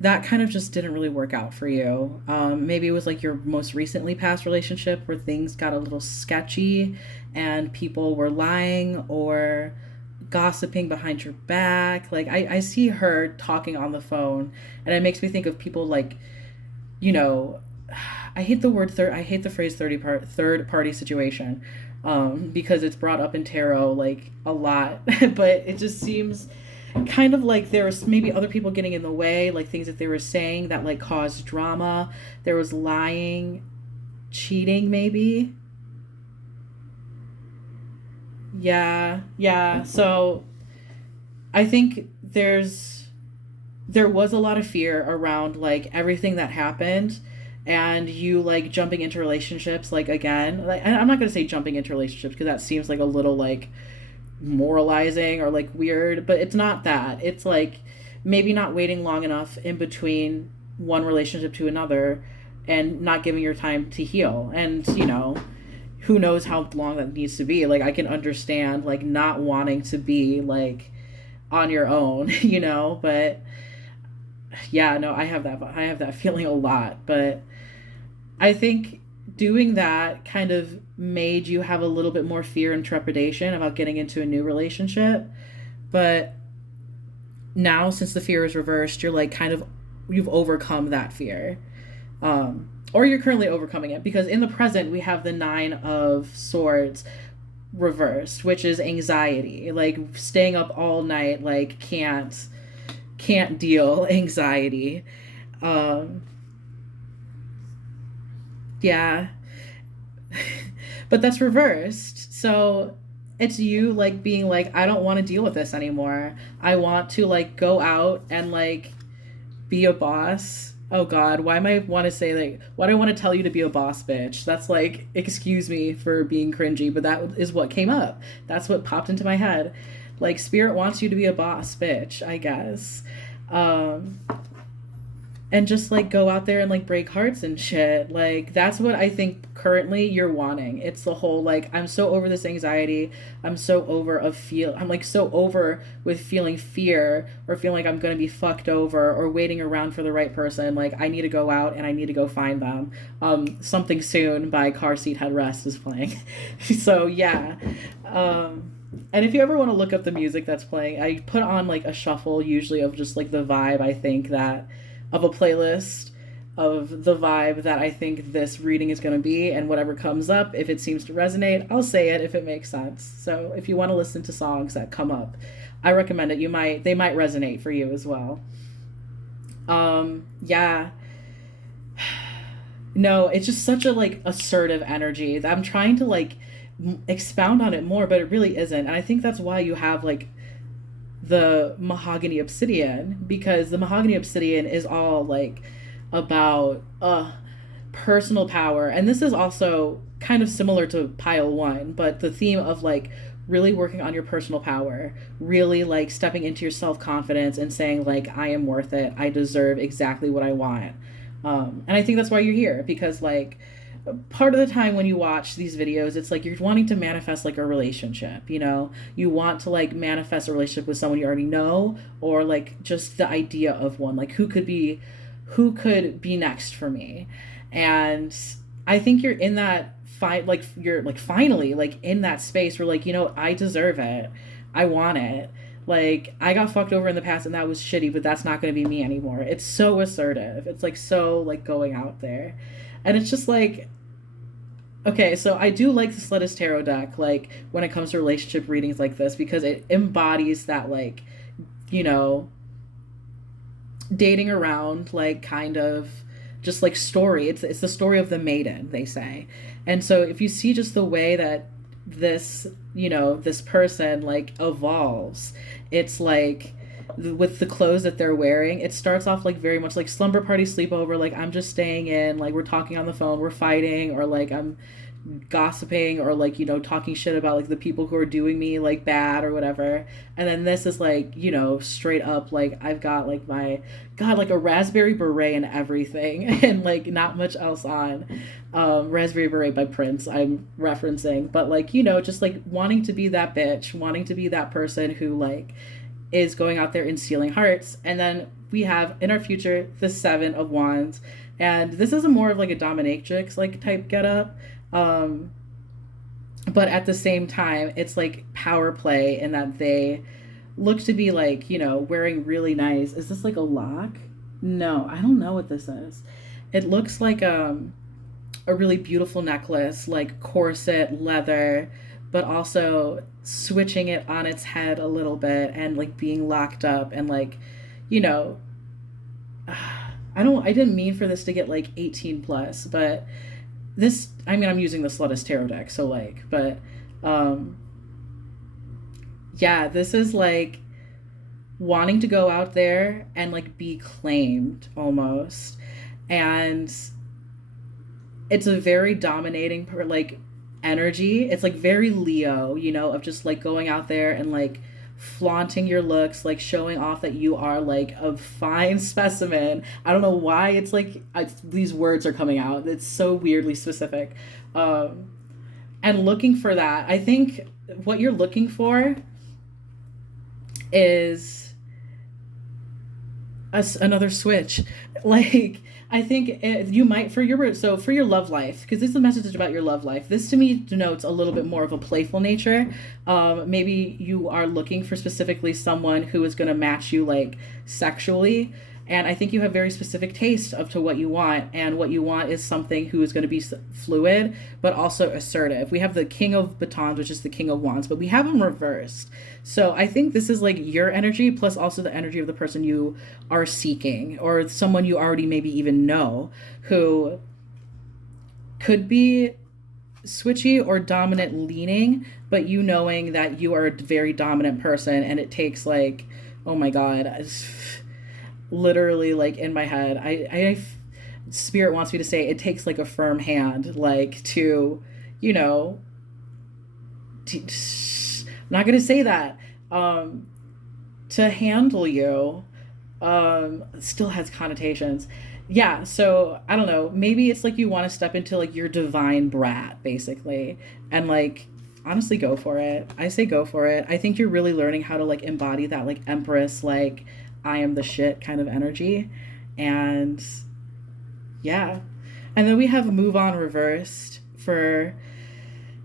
that kind of just didn't really work out for you. Maybe it was like your most recently past relationship where things got a little sketchy and people were lying or gossiping behind your back. Like I see her talking on the phone, and it makes me think of people like, you know, I hate the word I hate the phrase third party situation, because it's brought up in tarot like a lot, but it just seems kind of like there was maybe other people getting in the way, like things that they were saying that like caused drama. There was lying, cheating, maybe. Yeah. So I think there was a lot of fear around like everything that happened, and you like jumping into relationships like again. Like I'm not gonna say jumping into relationships because that seems like a little like moralizing or like weird, but it's not that. It's like maybe not waiting long enough in between one relationship to another and not giving your time to heal. And you know, who knows how long that needs to be. Like I can understand like not wanting to be like on your own, you know, but yeah, no, I have that feeling a lot, but I think doing that kind of made you have a little bit more fear and trepidation about getting into a new relationship. But now, since the fear is reversed, you're like kind of, you've overcome that fear. Or you're currently overcoming it because in the present, we have the Nine of Swords reversed, which is anxiety, like staying up all night, like can't deal anxiety. Um, yeah. But that's reversed. So it's you like being like, I don't want to deal with this anymore. I want to like go out and like be a boss. Oh God, why am I want to say like why do I want to tell you to be a boss bitch? That's like, excuse me for being cringy, but that is what came up. That's what popped into my head. Like spirit wants you to be a boss bitch, I guess. Um and just like go out there and like break hearts and shit. Like that's what I think currently you're wanting. It's the whole like I'm so over this anxiety. I'm like so over with feeling fear or feeling like I'm going to be fucked over or waiting around for the right person. Like I need to go out and I need to go find them. Something Soon by Car Seat Headrest is playing. So yeah. And if you ever want to look up the music that's playing, I put on like a shuffle usually of just like the vibe I think that of a playlist of the vibe that I think this reading is going to be, and whatever comes up, if it seems to resonate, I'll say it if it makes sense. So if you want to listen to songs that come up, I recommend it. They might resonate for you as well. Yeah. No, it's just such a like assertive energy. I'm trying to like expound on it more, but it really isn't. And I think that's why you have like the Mahogany Obsidian, because the Mahogany Obsidian is all like about personal power. And this is also kind of similar to pile one, but the theme of like really working on your personal power, really like stepping into your self-confidence and saying like, I am worth it, I deserve exactly what I want. And I think that's why you're here, because like part of the time when you watch these videos, it's like you're wanting to manifest like a relationship, you know, you want to like manifest a relationship with someone you already know, or like just the idea of one, like who could be next for me. And I think you're in that like you're like finally like in that space where like, you know, I deserve it, I want it. Like I got fucked over in the past and that was shitty, but that's not going to be me anymore. It's so assertive, it's like so like going out there. And it's just like, okay, so I do like the Sledis Tarot deck, like when it comes to relationship readings like this, because it embodies that like, you know, dating around, like kind of just like story. It's the story of the maiden, they say. And so if you see just the way that this, you know, this person like evolves, it's like with the clothes that they're wearing, it starts off like very much like slumber party sleepover, like I'm just staying in, like we're talking on the phone, we're fighting, or like I'm gossiping, or like, you know, talking shit about like the people who are doing me like bad or whatever. And then this is like, you know, straight up like I've got like my god, like a raspberry beret and everything and like not much else on. Raspberry Beret by Prince I'm referencing, but like, you know, just like wanting to be that bitch, wanting to be that person who like is going out there and stealing hearts. And then we have in our future the Seven of Wands, and this is a more of like a dominatrix like type get up. But at the same time, it's like power play in that they look to be like, you know, wearing really nice. Is this like a lock? No, I don't know what this is. It looks like a really beautiful necklace, like corset, leather, but also switching it on its head a little bit and like being locked up and like, you know, I didn't mean for this to get like 18 plus, but this, I mean, I'm using the Sledis Tarot deck, so like, but yeah, this is like wanting to go out there and like be claimed almost. And it's a very dominating like energy. It's like very Leo, you know, of just like going out there and like flaunting your looks, like showing off that you are like a fine specimen. I don't know why it's like these words are coming out. It's so weirdly specific. And looking for that. I think what you're looking for is another switch. Like I think you might for your love life, because this is a message about your love life. This to me denotes a little bit more of a playful nature. Maybe you are looking for specifically someone who is going to match you like sexually. And I think you have very specific taste of to what you want, and what you want is something who is going to be fluid but also assertive. We have the King of Batons, which is the King of Wands, but we have them reversed. So I think this is like your energy plus also the energy of the person you are seeking, or someone you already maybe even know, who could be switchy or dominant leaning, but you knowing that you are a very dominant person, and it takes like, oh my god, literally like in my head I spirit wants me to say it takes like a firm hand, like to, you know, I'm not gonna say that, to handle you. Still has connotations. Yeah, so I don't know, maybe it's like you want to step into like your divine brat basically, and like honestly go for it. I say go for it. I think you're really learning how to like embody that like empress, like I am the shit kind of energy. And yeah. And then we have Move On reversed for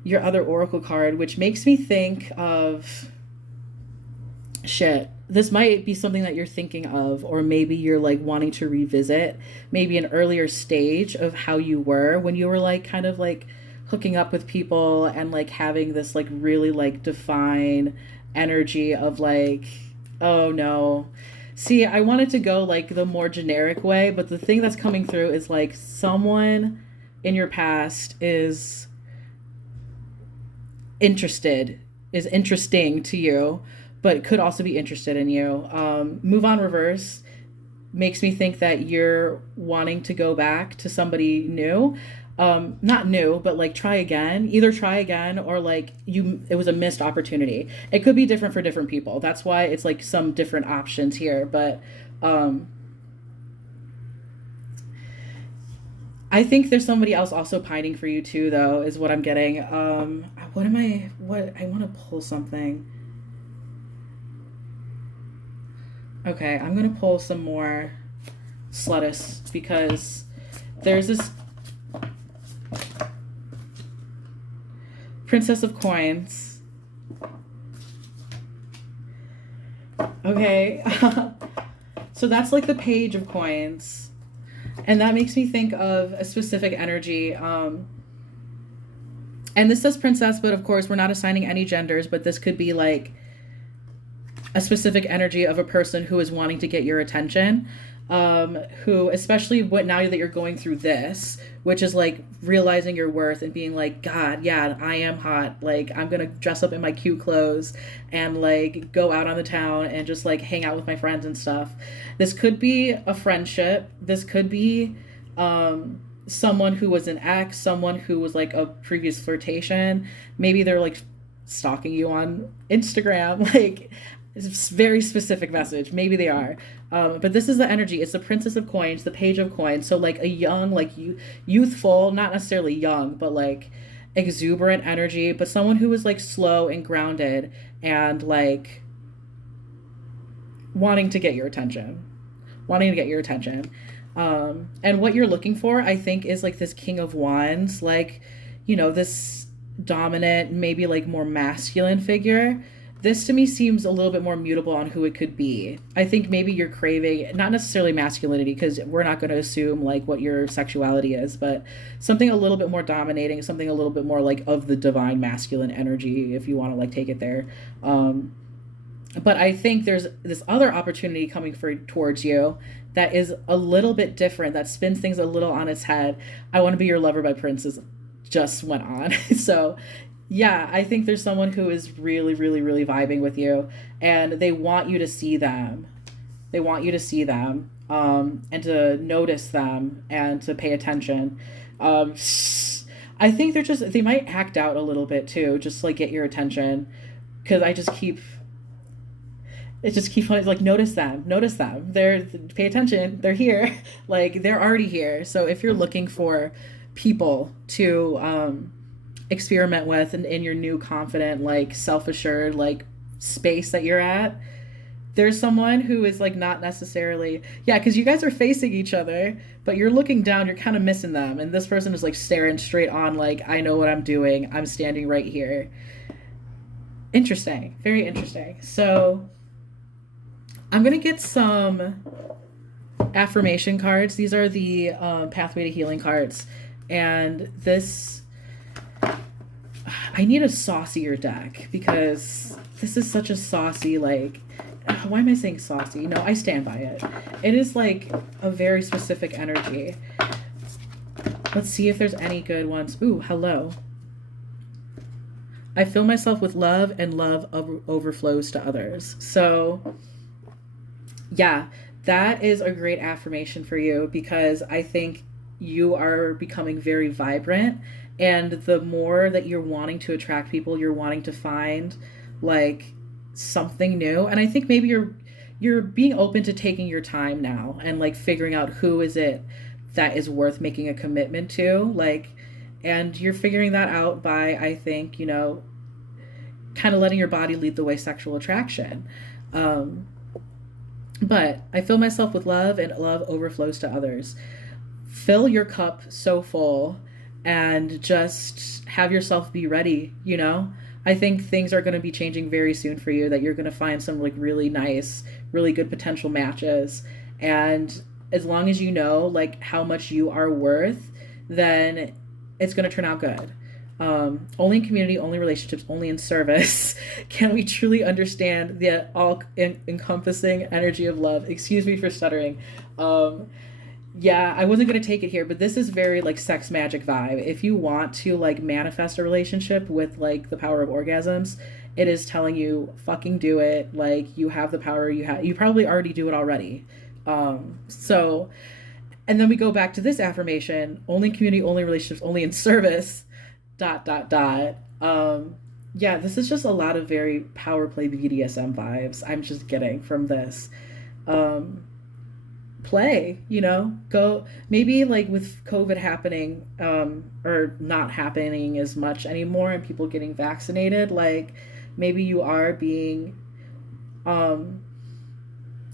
your other oracle card, which makes me think of shit. this might be something that you're thinking of, or maybe you're like wanting to revisit maybe an earlier stage of how you were when you were like kind of like hooking up with people and like having this like really like defined energy of like, oh no. See, I wanted to go like the more generic way, but the thing that's coming through is like someone in your past interested is interesting to you, but could also be interested in you. Move on reverse makes me think that you're wanting to go back to somebody new. Not new, but like try again. Either try again or like it was a missed opportunity. It could be different for different people. That's why it's like some different options here. But I think there's somebody else also pining for you too, though, is what I'm getting. What I want to pull something. Okay, I'm gonna pull some more Sluttis because there's this Princess of Coins. Okay, so that's like the Page of Coins, and that makes me think of a specific energy. And this says princess, but of course we're not assigning any genders, but this could be like a specific energy of a person who is wanting to get your attention, who, especially now that you're going through this, which is like realizing your worth and being like, God, yeah, I am hot. Like, I'm going to dress up in my cute clothes and like go out on the town and just like hang out with my friends and stuff. This could be a friendship. This could be, someone who was an ex, someone who was like a previous flirtation. Maybe they're like stalking you on Instagram. Like, it's a very specific message. Maybe they are. But this is the energy. It's the Princess of Coins, the Page of Coins. So like a young, like youthful, not necessarily young, but like exuberant energy, but someone who is like slow and grounded and like wanting to get your attention. Wanting to get your attention. And what you're looking for, I think, is like this King of Wands, like, you know, this dominant, maybe like more masculine figure. This to me seems a little bit more mutable on who it could be. I think maybe you're craving, not necessarily masculinity, because we're not going to assume like what your sexuality is, but something a little bit more dominating, something a little bit more like of the divine masculine energy, if you want to like take it there. But I think there's this other opportunity coming towards you that is a little bit different, that spins things a little on its head. I Want to Be Your Lover by Prince just went on. So yeah, I think there's someone who is really, really, really vibing with you, and they want you to see them. They want you to see them, and to notice them and to pay attention. I think they might act out a little bit too, just like get your attention, because it just keeps like notice them, pay attention, they're here. Like, they're already here. So if you're looking for people to experiment with and in your new confident, like self-assured like space that you're at, there's someone who is like not necessarily, yeah, because you guys are facing each other, but you're looking down, you're kind of missing them, and this person is like staring straight on, like, I know what I'm doing, I'm standing right here. Interesting, very interesting. So I'm gonna get some affirmation cards. These are the Pathway to Healing cards, and this, I need a saucier deck because this is such a saucy, like, why am I saying saucy? No, I stand by it. It is like a very specific energy. Let's see if there's any good ones. Ooh, hello. I fill myself with love, and love overflows to others. So yeah, that is a great affirmation for you, because I think you are becoming very vibrant, and the more that you're wanting to attract people, you're wanting to find like something new. And I think maybe you're being open to taking your time now and like figuring out who is it that is worth making a commitment to, like, and you're figuring that out by, I think, you know, kind of letting your body lead the way, sexual attraction. But I fill myself with love, and love overflows to others. Fill your cup so full and just have yourself be ready, you know? I think things are going to be changing very soon for you, that you're going to find some like really nice, really good potential matches. And as long as you know like how much you are worth, then it's going to turn out good. Only in community, only relationships, only in service can we truly understand the all encompassing energy of love. Excuse me for stuttering. Yeah, I wasn't gonna take it here, but this is very like sex magic vibe. If you want to like manifest a relationship with like the power of orgasms, it is telling you fucking do it. Like you have the power. You probably already do it already. So and then we go back to this affirmation: only in community, only relationships, only in service. Dot dot dot. Yeah, this is just a lot of very power play BDSM vibes. I'm just getting from this. Um, Play, go maybe like with COVID happening, or not happening as much anymore and people getting vaccinated, like maybe you are being um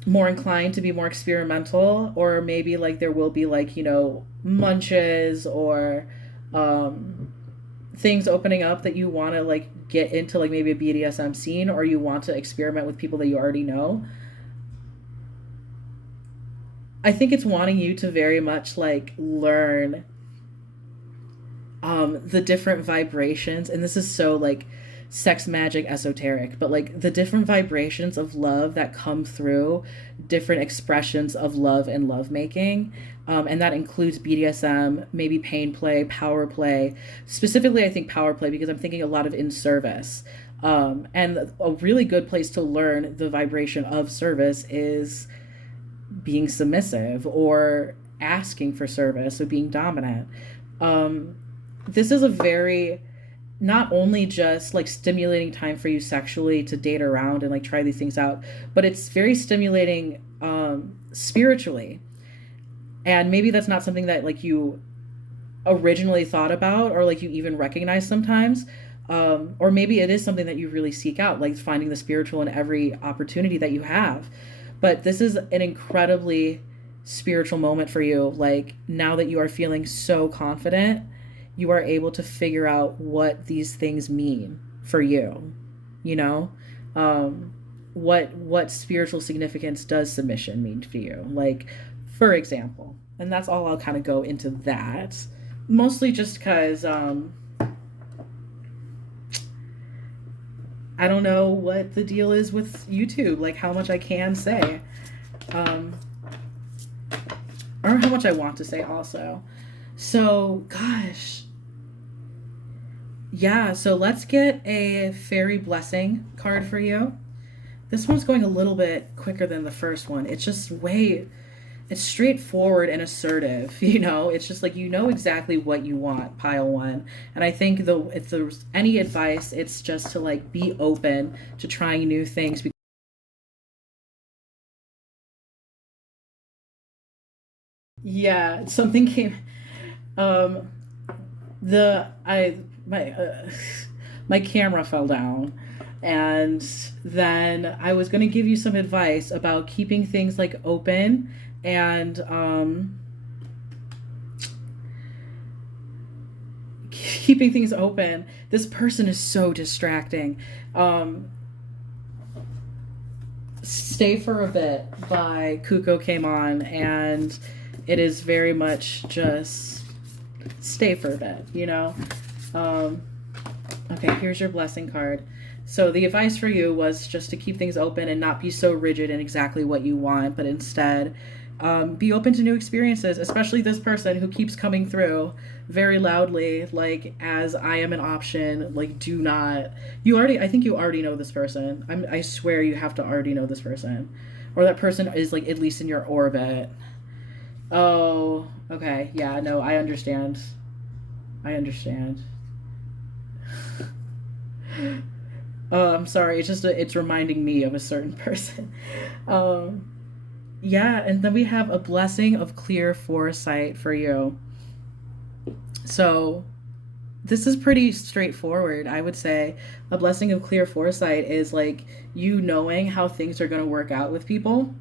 more inclined to be more experimental, or maybe like there will be like munches or um things opening up that you want to like get into, like maybe a BDSM scene, or you want to experiment with people that you already know. I think it's wanting you to very much like learn the different vibrations, and this is so like sex magic esoteric, but like the different vibrations of love that come through different expressions of love and lovemaking. And that includes BDSM, maybe pain play, power play. Specifically, I think power play because I'm thinking a lot of in service. And a really good place to learn the vibration of service is being submissive or asking for service or being dominant. Um, this is a very not only just like stimulating time for you sexually to date around and like try these things out, but it's very stimulating spiritually. And maybe that's not something that like you originally thought about or like you even recognize sometimes. Or maybe it is something that you really seek out, like finding the spiritual in every opportunity that you have. But this is an incredibly spiritual moment for you. Like now that you are feeling so confident, you are able to figure out what these things mean for you. You know, um, what spiritual significance does submission mean to you? Like, for example, and that's all I'll kind of go into that. Mostly just because I don't know what the deal is with YouTube, like how much I can say, um, or how much I want to say also. So, gosh, yeah. So let's get a fairy blessing card for you. This one's going a little bit quicker than the first one. It's just way it's straightforward and assertive. It's just like exactly what you want, pile one. And I think though if there's any advice, it's just to like be open to trying new things. Yeah, something came. um the I my my camera fell down, and then I was going to give you some advice about keeping things like open, and keeping things open. This person is so distracting. um Stay for a Bit by Kuko came on, and it is very much just stay for a bit. um Okay, here's your blessing card. So the advice for you was just to keep things open and not be so rigid in exactly what you want, but instead be open to new experiences, especially this person who keeps coming through very loudly, like as I am an option. Like, do not. I think you already know this person. I swear you have to already know this person. Or that person is like at least in your orbit. Oh, okay. Yeah, no, I understand. I understand. Oh, I'm sorry. It's reminding me of a certain person. Um, yeah, and then we have a blessing of clear foresight for you. So this is pretty straightforward, I would say. A blessing of clear foresight is like you knowing how things are going to work out with people.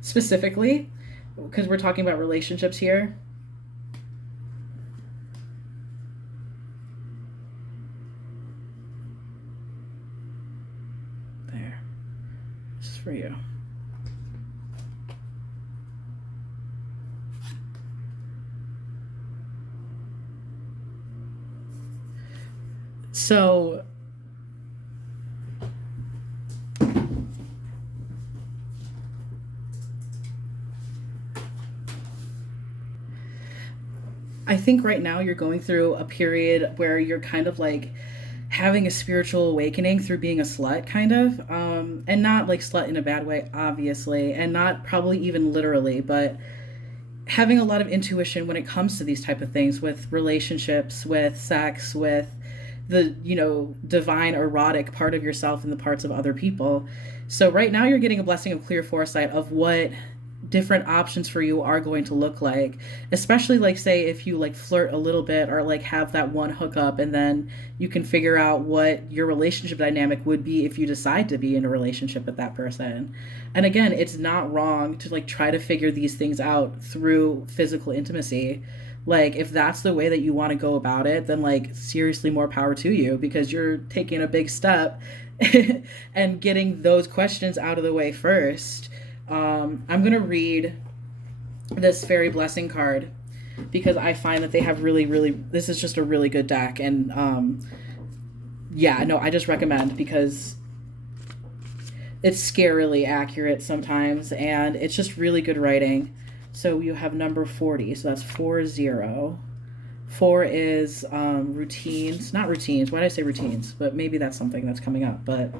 Specifically, because we're talking about relationships here. for you. So I think right now you're going through a period where you're kind of like having a spiritual awakening through being a slut, kind of. And not like slut in a bad way, obviously, and not probably even literally, but having a lot of intuition when it comes to these type of things, with relationships, with sex, with the, you know, divine erotic part of yourself and the parts of other people. So right now you're getting a blessing of clear foresight of what different options for you are going to look like, especially like say if you like flirt a little bit or like have that one hookup, and then you can figure out what your relationship dynamic would be if you decide to be in a relationship with that person. And again, it's not wrong to like try to figure these things out through physical intimacy. Like if that's the way that you want to go about it, then like seriously more power to you, because you're taking a big step and getting those questions out of the way first. I'm going to read this fairy blessing card because I find that they have this is just a really good deck. And yeah, no, I just recommend, because it's scarily accurate sometimes and it's just really good writing. So you have number 40, so that's 40. 4 is routines, not routines. Why did I say routines? But maybe that's something that's coming up. But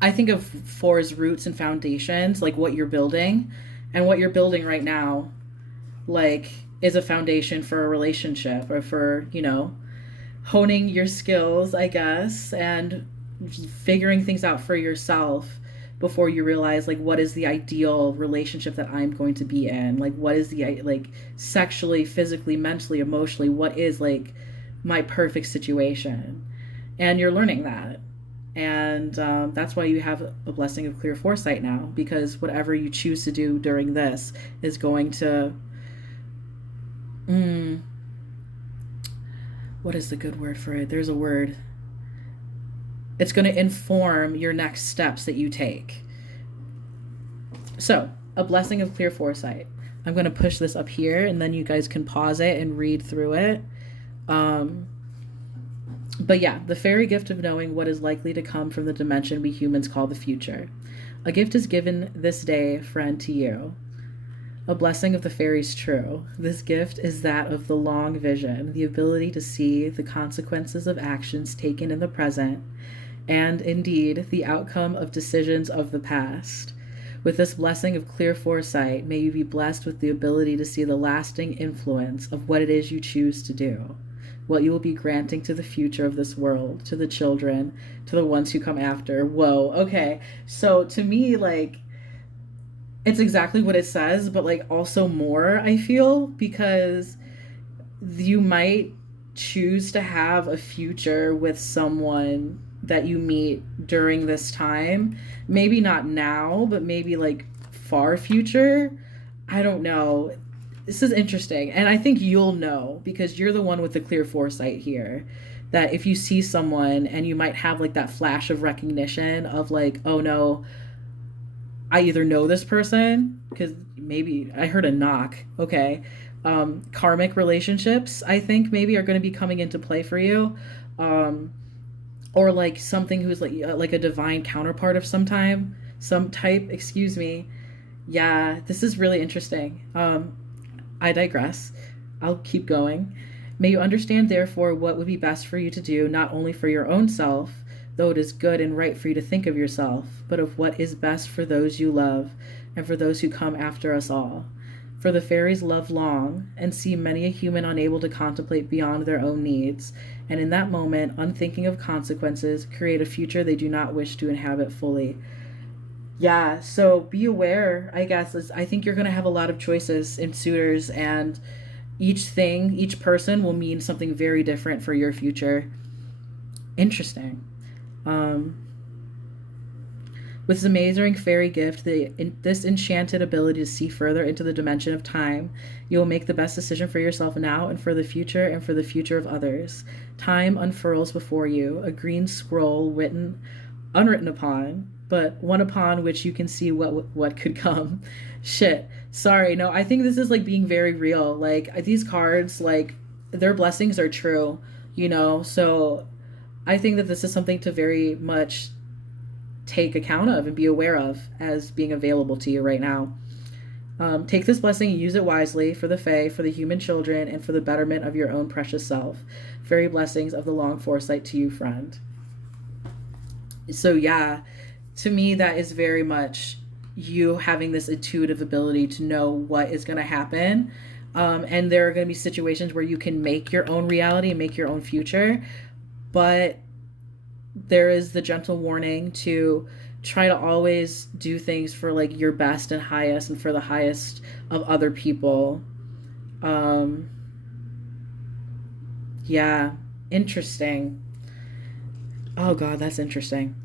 I think of 4 as roots and foundations, like what you're building. And what you're building right now, like, is a foundation for a relationship, or for, you know, honing your skills, I guess, and figuring things out for yourself before you realize, like, what is the ideal relationship that I'm going to be in? Like, what is the, like, sexually, physically, mentally, emotionally, what is, like, my perfect situation? And you're learning that. And that's why you have a blessing of clear foresight now, because whatever you choose to do during this is going to, what is the good word for it? There's a word. It's going to inform your next steps that you take. So, a blessing of clear foresight. I'm going to push this up here, and then you guys can pause it and read through it. But yeah, the fairy gift of knowing what is likely to come from the dimension we humans call the future. A gift is given this day, friend, to you. A blessing of the fairies true. This gift is that of the long vision, the ability to see the consequences of actions taken in the present, and indeed the outcome of decisions of the past. With this blessing of clear foresight, may you be blessed with the ability to see the lasting influence of what it is you choose to do, what you will be granting to the future of this world, to the children, to the ones who come after. Whoa, okay. So to me, like, it's exactly what it says, but like also more, I feel, because you might choose to have a future with someone that you meet during this time. Maybe not now, but maybe like far future. I don't know. This is interesting. And I think you'll know, because you're the one with the clear foresight here, that if you see someone and you might have like that flash of recognition of like, oh no, I either know this person, because maybe I heard a knock. Okay. Karmic relationships, I think maybe are going to be coming into play for you. Or like something who's like a divine counterpart of some type, excuse me. Yeah, this is really interesting. I digress. I'll keep going. May you understand, therefore, what would be best for you to do, not only for your own self, though it is good and right for you to think of yourself, but of what is best for those you love, and for those who come after us all. For the fairies love long, and see many a human unable to contemplate beyond their own needs, and in that moment, unthinking of consequences, create a future they do not wish to inhabit fully. Yeah, so be aware, I guess. I think you're going to have a lot of choices in suitors, and each person will mean something very different for your future. Interesting. With this amazing fairy gift, this enchanted ability to see further into the dimension of time, you will make the best decision for yourself now and for the future of others. Time unfurls before you, a green scroll unwritten upon, but one upon which you can see what could come. Shit. Sorry. No, I think this is like being very real. Like these cards, like their blessings are true, you know? So I think that this is something to very much take account of and be aware of as being available to you right now. Take this blessing and use it wisely for the Fae, for the human children, and for the betterment of your own precious self. Fairy blessings of the long foresight to you, friend. So yeah, to me, that is very much you having this intuitive ability to know what is going to happen. And there are going to be situations where you can make your own reality and make your own future. But there is the gentle warning to try to always do things for like your best and highest and for the highest of other people. Yeah, interesting. Oh God, that's interesting.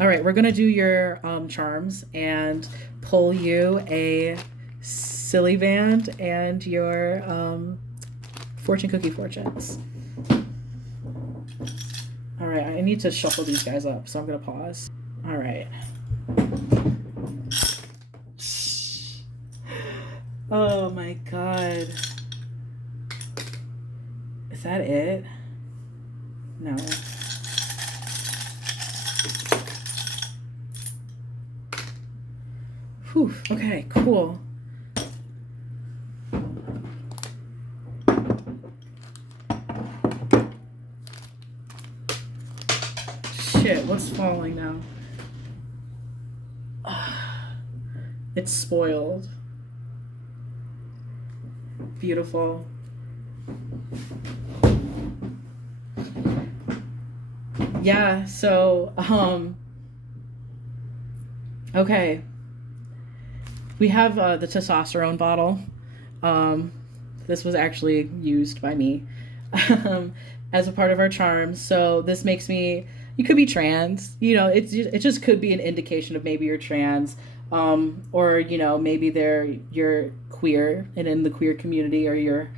All right, we're gonna do your charms and pull you a silly band and your fortune cookie fortunes. All right, I need to shuffle these guys up, so I'm gonna pause. All right. Oh my God. Is that it? No. Whew, okay, cool. Shit, what's falling now? It's spoiled. Beautiful. Yeah, so, okay. We have the testosterone bottle. This was actually used by me as a part of our charms. So this makes me, you could be trans, you know, it just could be an indication of maybe you're trans, or, you know, maybe you're queer and in the queer community, or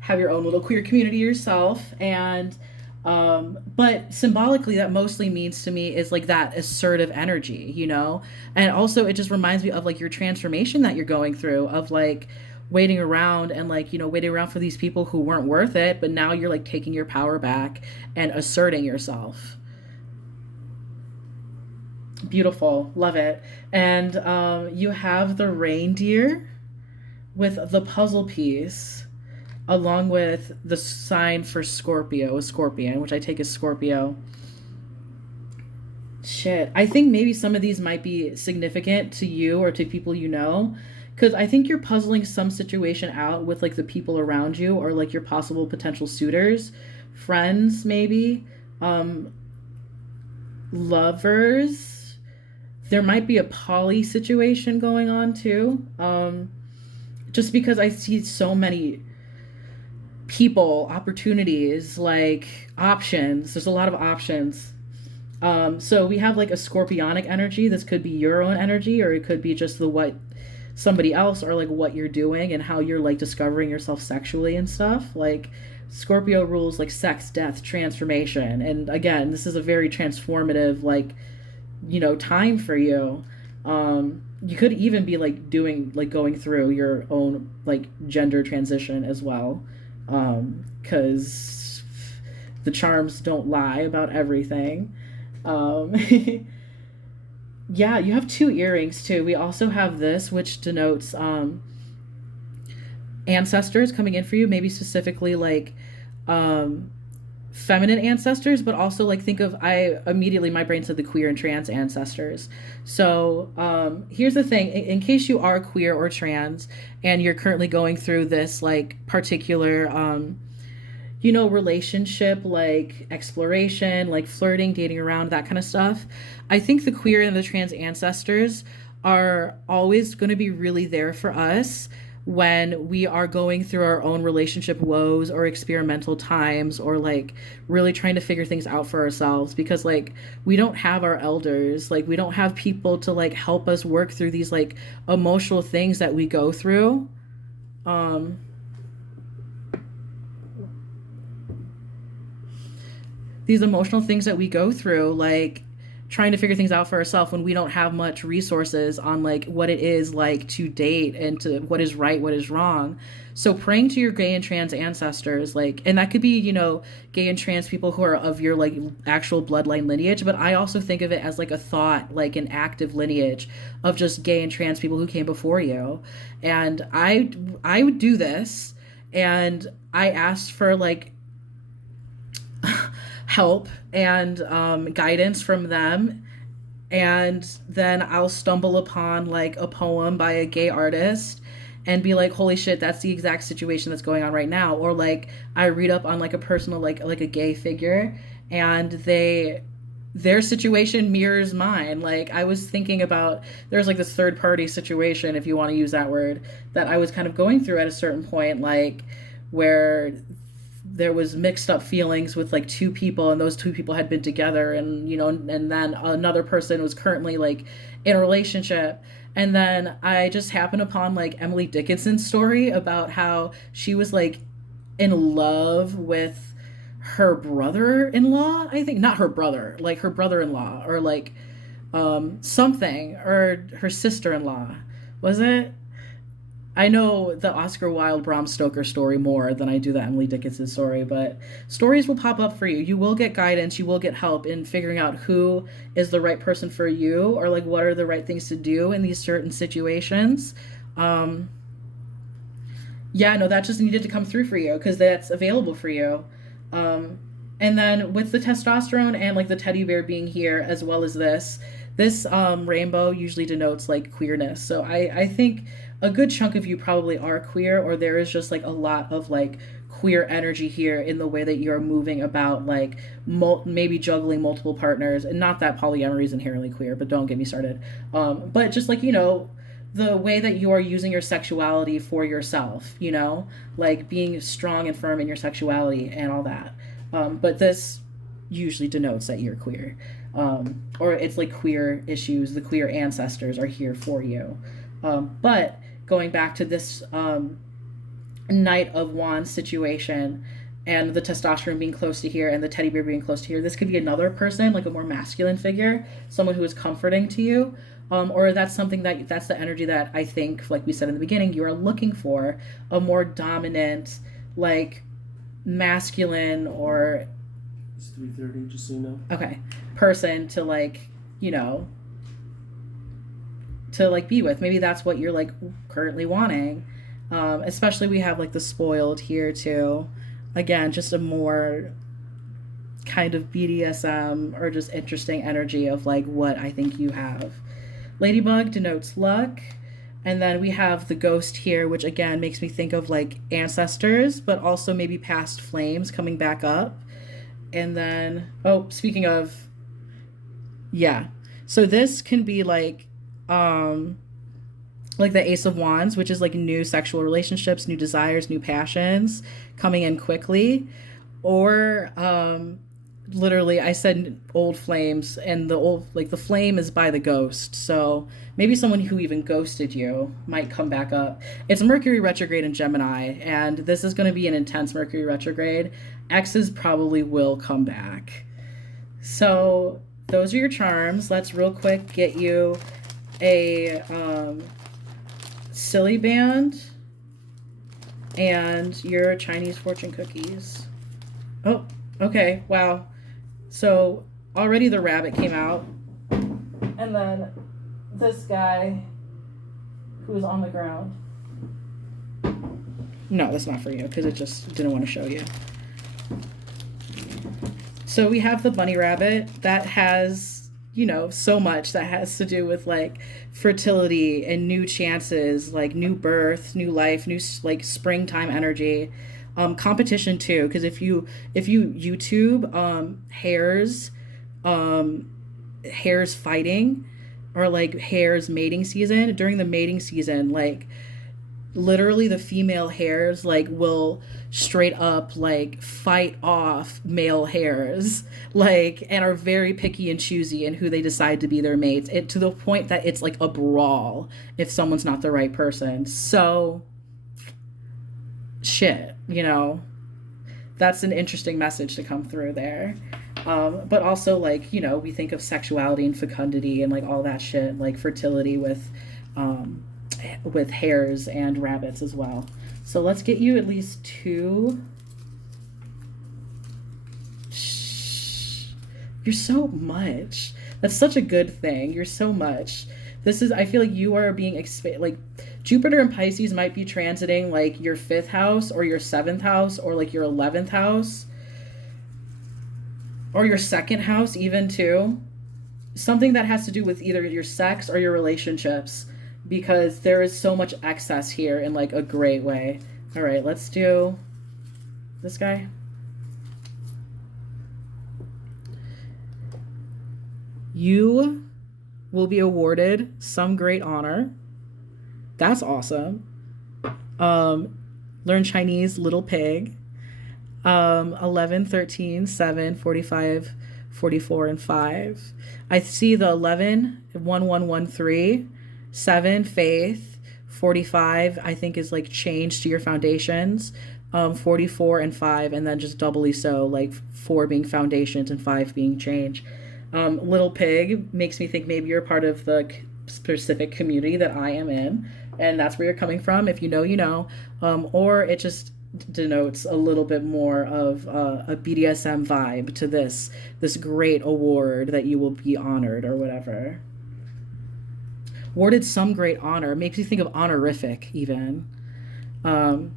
have your own little queer community yourself. And but symbolically, that mostly means to me is like that assertive energy, you know? And also it just reminds me of like your transformation that you're going through, of like waiting around and like, you know, waiting around for these people who weren't worth it, but now you're like taking your power back and asserting yourself. Beautiful. Love it. And you have the reindeer with the puzzle piece, along with the sign for Scorpio, a scorpion, which I take as Scorpio. Shit. I think maybe some of these might be significant to you or to people you know. Because I think you're puzzling some situation out with like the people around you, or like your possible potential suitors, friends, maybe, lovers. There might be a poly situation going on too. Just because I see so many people, opportunities, like options. There's a lot of options. So we have like a scorpionic energy. This could be your own energy, or it could be just the what somebody else, or like what you're doing and how you're like discovering yourself sexually and stuff. Like Scorpio rules like sex, death, transformation. And again, this is a very transformative, like, you know, time for you. You could even be like doing, like going through your own like gender transition as well. Because the charms don't lie about everything. Um, yeah, you have two earrings too. We also have this, which denotes ancestors coming in for you, maybe specifically like feminine ancestors, but also like think of, I immediately, my brain said the queer and trans ancestors. So here's the thing, in case you are queer or trans and you're currently going through this like particular you know, relationship, like exploration, like flirting, dating around, that kind of stuff, I think the queer and the trans ancestors are always going to be really there for us when we are going through our own relationship woes or experimental times, or like really trying to figure things out for ourselves, because like we don't have our elders, like we don't have people to like help us work through these like emotional things that we go through. These emotional things that we go through, like trying to figure things out for ourselves when we don't have much resources on like what it is like to date and to what is right, what is wrong. So praying to your gay and trans ancestors, like, and that could be, you know, gay and trans people who are of your like actual bloodline lineage, but I also think of it as like a thought, like an active lineage of just gay and trans people who came before you. And I would do this, and I asked for like help and guidance from them, and then I'll stumble upon like a poem by a gay artist and be like, holy shit, that's the exact situation that's going on right now. Or like I read up on like a personal like a gay figure, and their situation mirrors mine. Like I was thinking about, there's like this third party situation, if you want to use that word, that I was kind of going through at a certain point, like where there was mixed up feelings with like two people, and those two people had been together, and you know, and then another person was currently like in a relationship. And then I just happened upon like Emily Dickinson's story about how she was like in love with her brother-in-law, I think, not her brother, like her brother-in-law, or like something, or her sister-in-law, was it? I know the Oscar Wilde Bram Stoker story more than I do the Emily Dickinson story, but stories will pop up for you. You will get guidance, you will get help in figuring out who is the right person for you, or like what are the right things to do in these certain situations. Um, yeah, no, that just needed to come through for you because that's available for you. Um, and then with the testosterone and like the teddy bear being here as well as this rainbow usually denotes like queerness. So I think a good chunk of you probably are queer, or there is just like a lot of like queer energy here in the way that you're moving about, like maybe juggling multiple partners. And not that polyamory is inherently queer, but don't get me started. But just like, you know, the way that you are using your sexuality for yourself, you know, like being strong and firm in your sexuality and all that. But this usually denotes that you're queer. Or it's like queer issues, the queer ancestors are here for you. But going back to this Knight of Wands situation, and the testosterone being close to here and the teddy bear being close to here, this could be another person, like a more masculine figure, someone who is comforting to you. Or that's something that's the energy that I think, like we said in the beginning, you are looking for, a more dominant, like masculine, or it's 3:30, just so you know. Okay, person to like, you know, to like be with. Maybe that's what you're like currently wanting. Especially we have like the spoiled here too. Again, just a more kind of BDSM or just interesting energy of like what I think you have. Ladybug denotes luck. And then we have the ghost here, which again makes me think of like ancestors, but also maybe past flames coming back up. And then, oh, speaking of, yeah. So this can be like the Ace of Wands, which is like new sexual relationships, new desires, new passions coming in quickly. Or literally I said old flames, and the old, like the flame is by the ghost. So maybe someone who even ghosted you might come back up. It's Mercury retrograde in Gemini, and this is going to be an intense Mercury retrograde. Exes probably will come back. So those are your charms. Let's real quick get you a silly band and your Chinese fortune cookies. Oh, okay, wow. So already the rabbit came out, and then this guy who's on the ground. No, that's not for you because it just didn't want to show you. So we have the bunny rabbit that has, you know, so much that has to do with like fertility and new chances, like new birth, new life, new like springtime energy. Competition too, because if you YouTube hares fighting, or like hares mating season, during the mating season, like literally the female hares like will straight up like fight off male hares, like, and are very picky and choosy in who they decide to be their mates, it to the point that it's like a brawl if someone's not the right person. So shit, you know, that's an interesting message to come through there. But also, like, you know, we think of sexuality and fecundity and like all that shit, like fertility with hares and rabbits as well. So let's get you at least 2. You're so much. That's such a good thing. You're so much. This is, I feel like you are being like Jupiter and Pisces might be transiting like your 5th house or your 7th house or like your 11th house or your 2nd house even too. Something that has to do with either your sex or your relationships, because there is so much excess here in like a great way. All right, let's do this guy. You will be awarded some great honor. That's awesome. Learn Chinese, little pig. 11, 13, 7, 45, 44, and 5. I see the 11, 1, 1, 1, 3, 7, faith, 45, I think is like change to your foundations. 44 and 5, and then just doubly so, like 4 being foundations and 5 being change. Little pig makes me think maybe you're part of the specific community that I am in, and that's where you're coming from. If you know, you know. Or it just denotes a little bit more of a BDSM vibe to this great award that you will be honored or whatever. Awarded some great honor makes you think of honorific even. And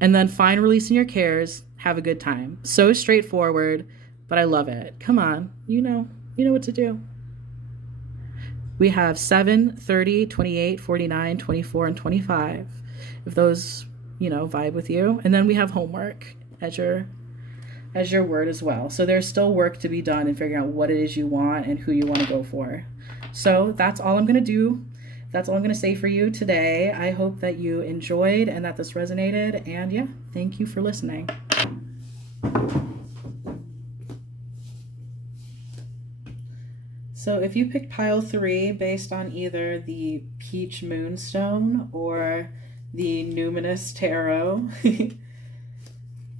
then fine releasing your cares, have a good time. So straightforward, but I love it. Come on, you know what to do. We have 7, 30, 28, 49, 24, and 25. If those, vibe with you. And then we have homework as your word as well. So there's still work to be done in figuring out what it is you want and who you want to go for. So that's all I'm going to do. That's all I'm going to say for you today. I hope that you enjoyed and that this resonated. And yeah, thank you for listening. So if you picked pile 3 based on either the Peach Moonstone or the Numinous Tarot,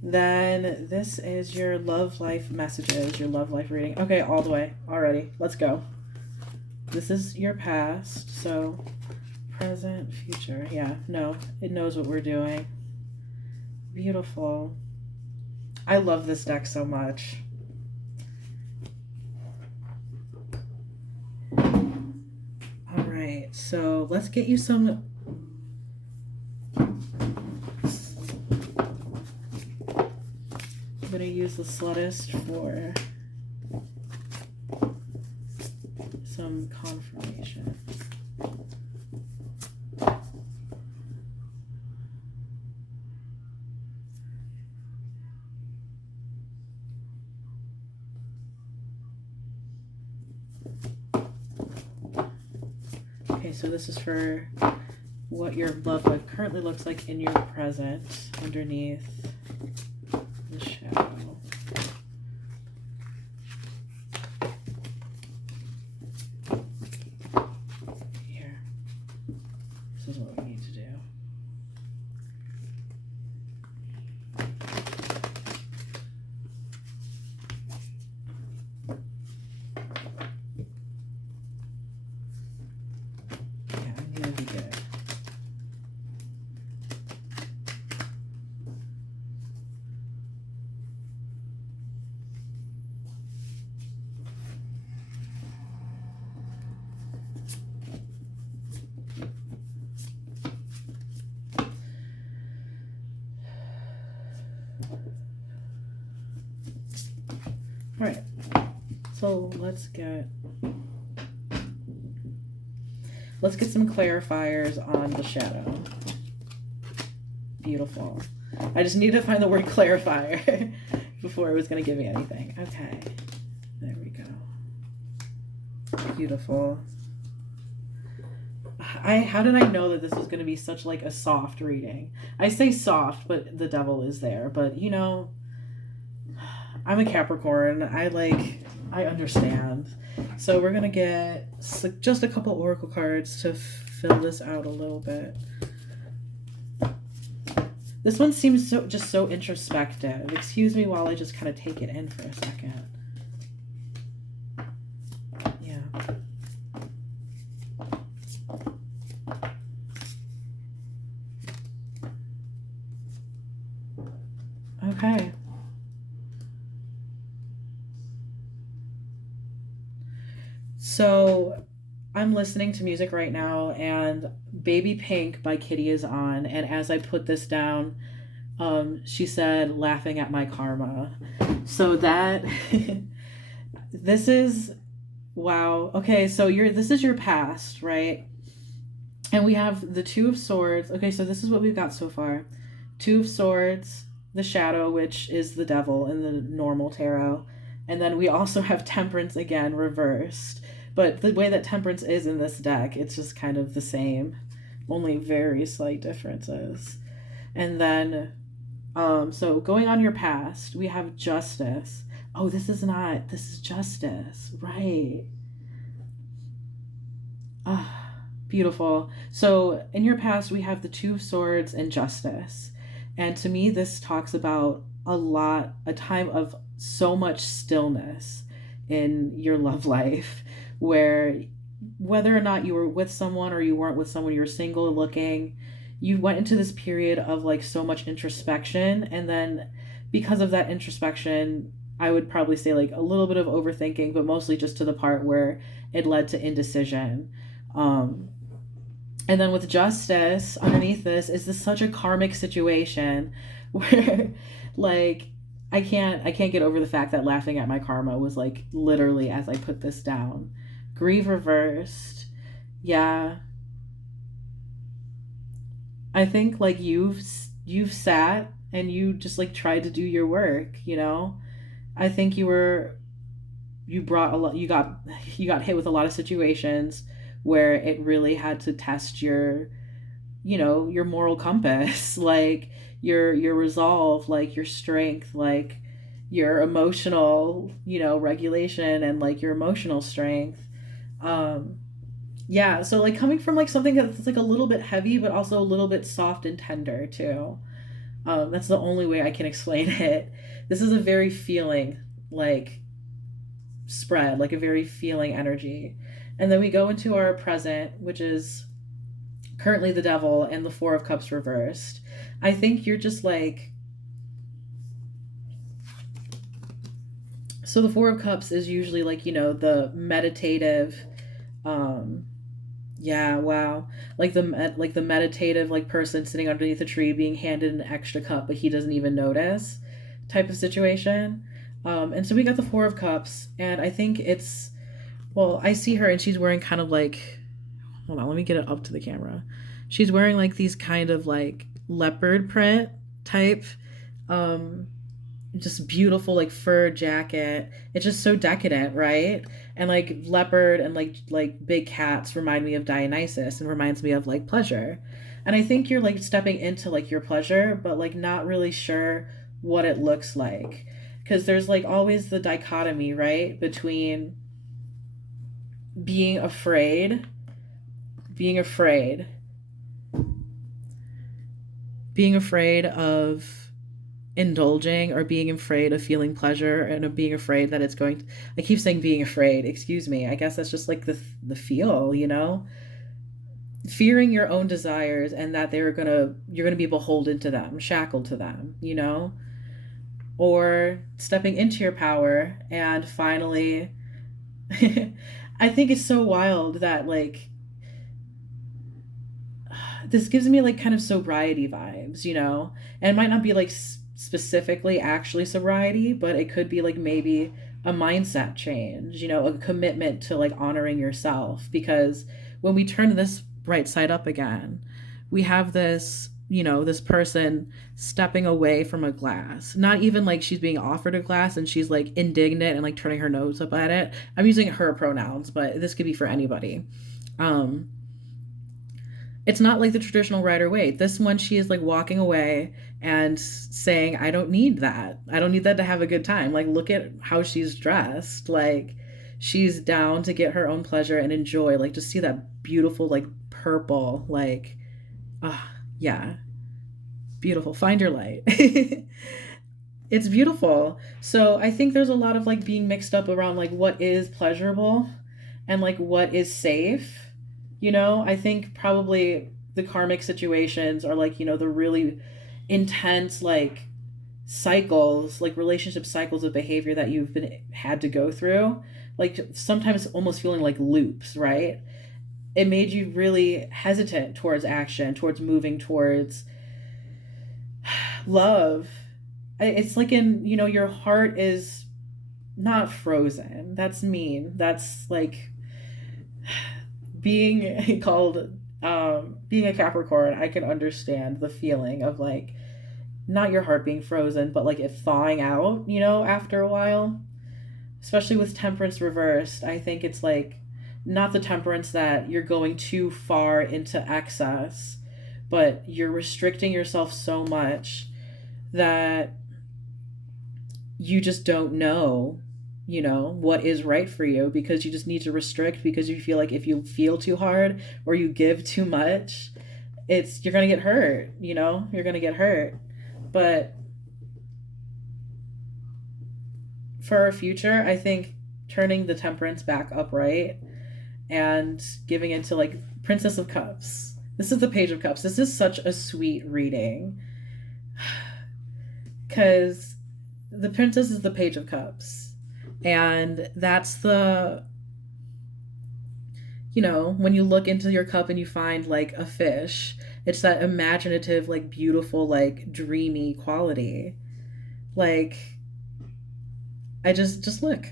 then this is your love life messages, your love life reading. Okay, all the way already. Let's go. This is your past, so present, future. Yeah, no, it knows what we're doing. Beautiful. I love this deck so much. All right, so let's get you some. I'm going to use the Slutist for some confirmation. Okay, so this is for what your love life currently looks like in your present underneath the shadow. Here. This is what we need to do. Yeah, I need to be good. All right, so let's get some clarifiers on the shadow. Beautiful. I just need to find the word clarifier before it was going to give me anything. Okay, there we go. Beautiful. How did I know that this was going to be such like a soft reading? I say soft, but the devil is there. But I'm a Capricorn. I understand. So we're going to get just a couple oracle cards to fill this out a little bit. This one seems so introspective. Excuse me while I just kind of take it in for a second. Yeah. Okay. So I'm listening to music right now, and Baby Pink by Kitty is on. And as I put this down, she said, laughing at my karma. So that, this is, wow. Okay, so this is your past, right? And we have the Two of Swords. Okay, so this is what we've got so far. Two of Swords, the Shadow, which is the devil in the normal tarot. And then we also have Temperance again, reversed. But the way that Temperance is in this deck, it's just kind of the same, only very slight differences. And then, so going on your past, we have Justice. Oh, this is Justice, right? Ah, beautiful. So in your past, we have the Two of Swords and Justice. And to me, this talks about a time of so much stillness in your love life, where whether or not you were with someone or you weren't with someone, you were single looking, you went into this period of like so much introspection. And then because of that introspection, I would probably say like a little bit of overthinking, but mostly just to the part where it led to indecision. Um, and then with Justice underneath this, is this such a karmic situation where like I can't get over the fact that laughing at my karma was like literally as I put this down. Grieve reversed. Yeah. I think like you've sat and you just like tried to do your work, you know? I think you brought a lot you got hit with a lot of situations where it really had to test your, your moral compass, like your resolve, like your strength, like your emotional, regulation, and like your emotional strength. um yeah, so like coming from like something that's like a little bit heavy but also a little bit soft and tender too. That's the only way I can explain it. This is a very feeling, like, spread, like a very feeling energy. And then we go into our present, which is currently the devil and the Four of Cups reversed. I think you're just like, so the Four of Cups is usually like, the meditative, um yeah, wow. Like the meditative like person sitting underneath a tree being handed an extra cup but he doesn't even notice type of situation. And so we got the Four of Cups, and I think it's, well, I see her and she's wearing kind of like, hold on, let me get it up to the camera. She's wearing like these kind of like leopard print type, um, just beautiful like fur jacket. It's just so decadent, right? And like leopard and like big cats remind me of Dionysus and reminds me of like pleasure. And I think you're like stepping into like your pleasure, but like not really sure what it looks like. Because there's like always the dichotomy, right? Between being afraid, being afraid, being afraid of indulging, or being afraid of feeling pleasure, and of being afraid that it's going to, I keep saying being afraid, excuse me, I guess that's just like the feel, fearing your own desires, and that you're gonna be beholden to them, shackled to them, or stepping into your power and finally I think it's so wild that like this gives me like kind of sobriety vibes, and it might not be like specifically actually sobriety, but it could be like maybe a mindset change, a commitment to like honoring yourself. Because when we turn this right side up again, we have this, this person stepping away from a glass. Not even like she's being offered a glass and she's like indignant and like turning her nose up at it. I'm using her pronouns, but this could be for anybody. Um, it's not like the traditional rider waite. This one, she is like walking away and saying, I don't need that. I don't need that to have a good time. Like, look at how she's dressed. Like, she's down to get her own pleasure and enjoy. Like, just see that beautiful, like, purple, like, yeah. beautiful. Find your light. It's beautiful. So I think there's a lot of like being mixed up around like what is pleasurable and like what is safe. I think probably the karmic situations are like, the really intense like cycles, like relationship cycles of behavior that you've been had to go through, like sometimes almost feeling like loops, right? It made you really hesitant towards action, towards moving towards love. It's like your heart is not frozen. That's mean. That's like being called being a Capricorn. I can understand the feeling of like not your heart being frozen, but like it thawing out, after a while. Especially with temperance reversed, I think it's like not the temperance that you're going too far into excess, but you're restricting yourself so much that you just don't know, what is right for you, because you just need to restrict, because you feel like if you feel too hard or you give too much, you're going to get hurt, you're going to get hurt. But for our future, I think turning the temperance back upright and giving into like Princess of Cups. This is the Page of Cups. This is such a sweet reading because the Princess is the Page of Cups, and that's the when you look into your cup and you find like a fish, it's that imaginative, like beautiful, like dreamy quality. Like I just look.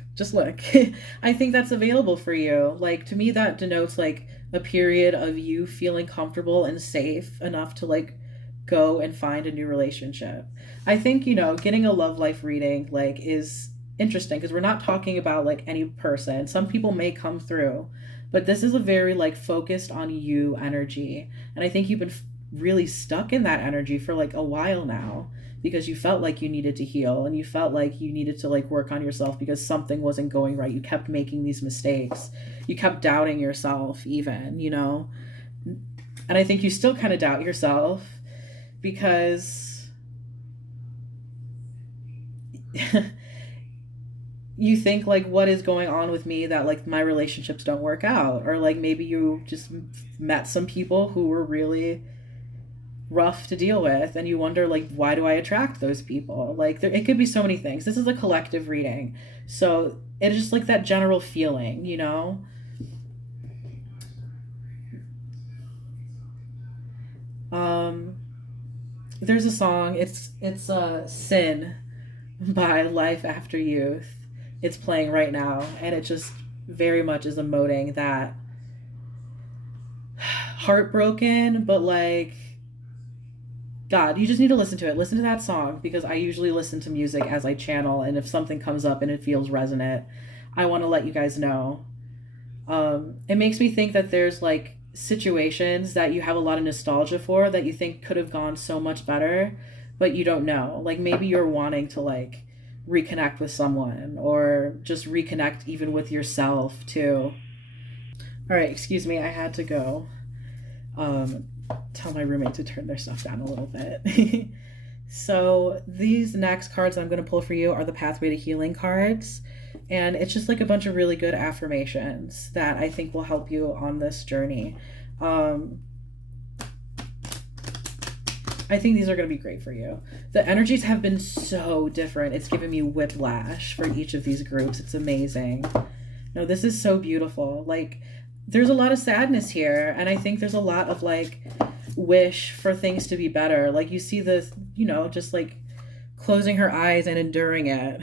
I think that's available for you. Like to me that denotes like a period of you feeling comfortable and safe enough to like go and find a new relationship. I think, getting a love life reading like is interesting because we're not talking about like any person. Some people may come through, but this is a very like focused on you energy. And I think you've been really stuck in that energy for like a while now, because you felt like you needed to heal and you felt like you needed to like work on yourself because something wasn't going right. You kept making these mistakes. You kept doubting yourself even, And I think you still kind of doubt yourself because you think like, what is going on with me that like my relationships don't work out? Or like maybe you just met some people who were really rough to deal with and you wonder like, why do I attract those people? Like it could be so many things. This is a collective reading, so it's just like that general feeling, there's a song, it's Sin by Life After Youth. It's playing right now and it just very much is emoting that heartbroken, but like, God, you just need to listen to it. Listen to that song, because I usually listen to music as I channel, and if something comes up and it feels resonant, I want to let you guys know. It makes me think that there's like situations that you have a lot of nostalgia for that you think could have gone so much better, but you don't know. Like maybe you're wanting to like reconnect with someone or just reconnect even with yourself too. All right, excuse me, I had to go. Tell my roommate to turn their stuff down a little bit. So these next cards I'm going to pull for you are the Pathway to Healing cards. And it's just like a bunch of really good affirmations that I think will help you on this journey. I think these are going to be great for you. The energies have been so different. It's given me whiplash for each of these groups. It's amazing. No, this is so beautiful. Like, there's a lot of sadness here, and I think there's a lot of like wish for things to be better. Like you see this, just like closing her eyes and enduring it,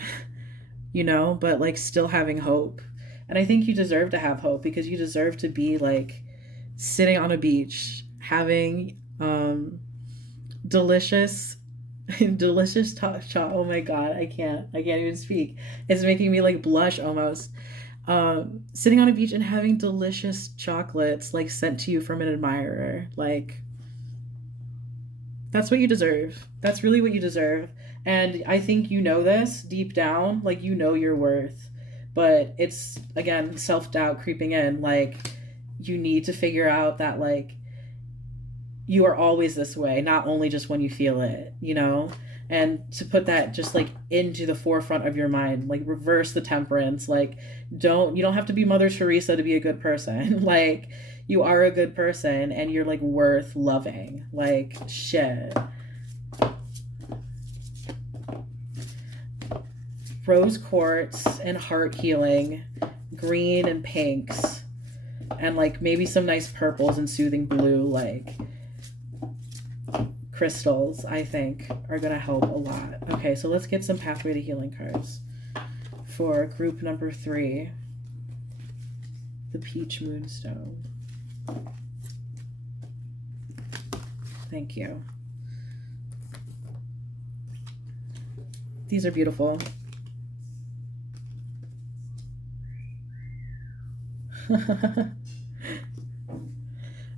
but like still having hope. And I think you deserve to have hope, because you deserve to be like sitting on a beach having delicious oh my God, I can't even speak. It's making me like blush almost. Sitting on a beach and having delicious chocolates like sent to you from an admirer. Like, that's what you deserve. That's really what you deserve. And I think this deep down, like your worth. But it's, again, self-doubt creeping in. Like, you need to figure out that like you are always this way, not only just when you feel it, you know? And to put that just like into the forefront of your mind, like reverse the temperance, like you don't have to be Mother Teresa to be a good person. Like you are a good person and you're like worth loving. Like shit. Rose quartz and heart healing, green and pinks, and like maybe some nice purples and soothing blue, like crystals, I think are going to help a lot. Okay, so let's get some Pathway to Healing cards for group number 3, the Peach Moonstone. Thank you. These are beautiful.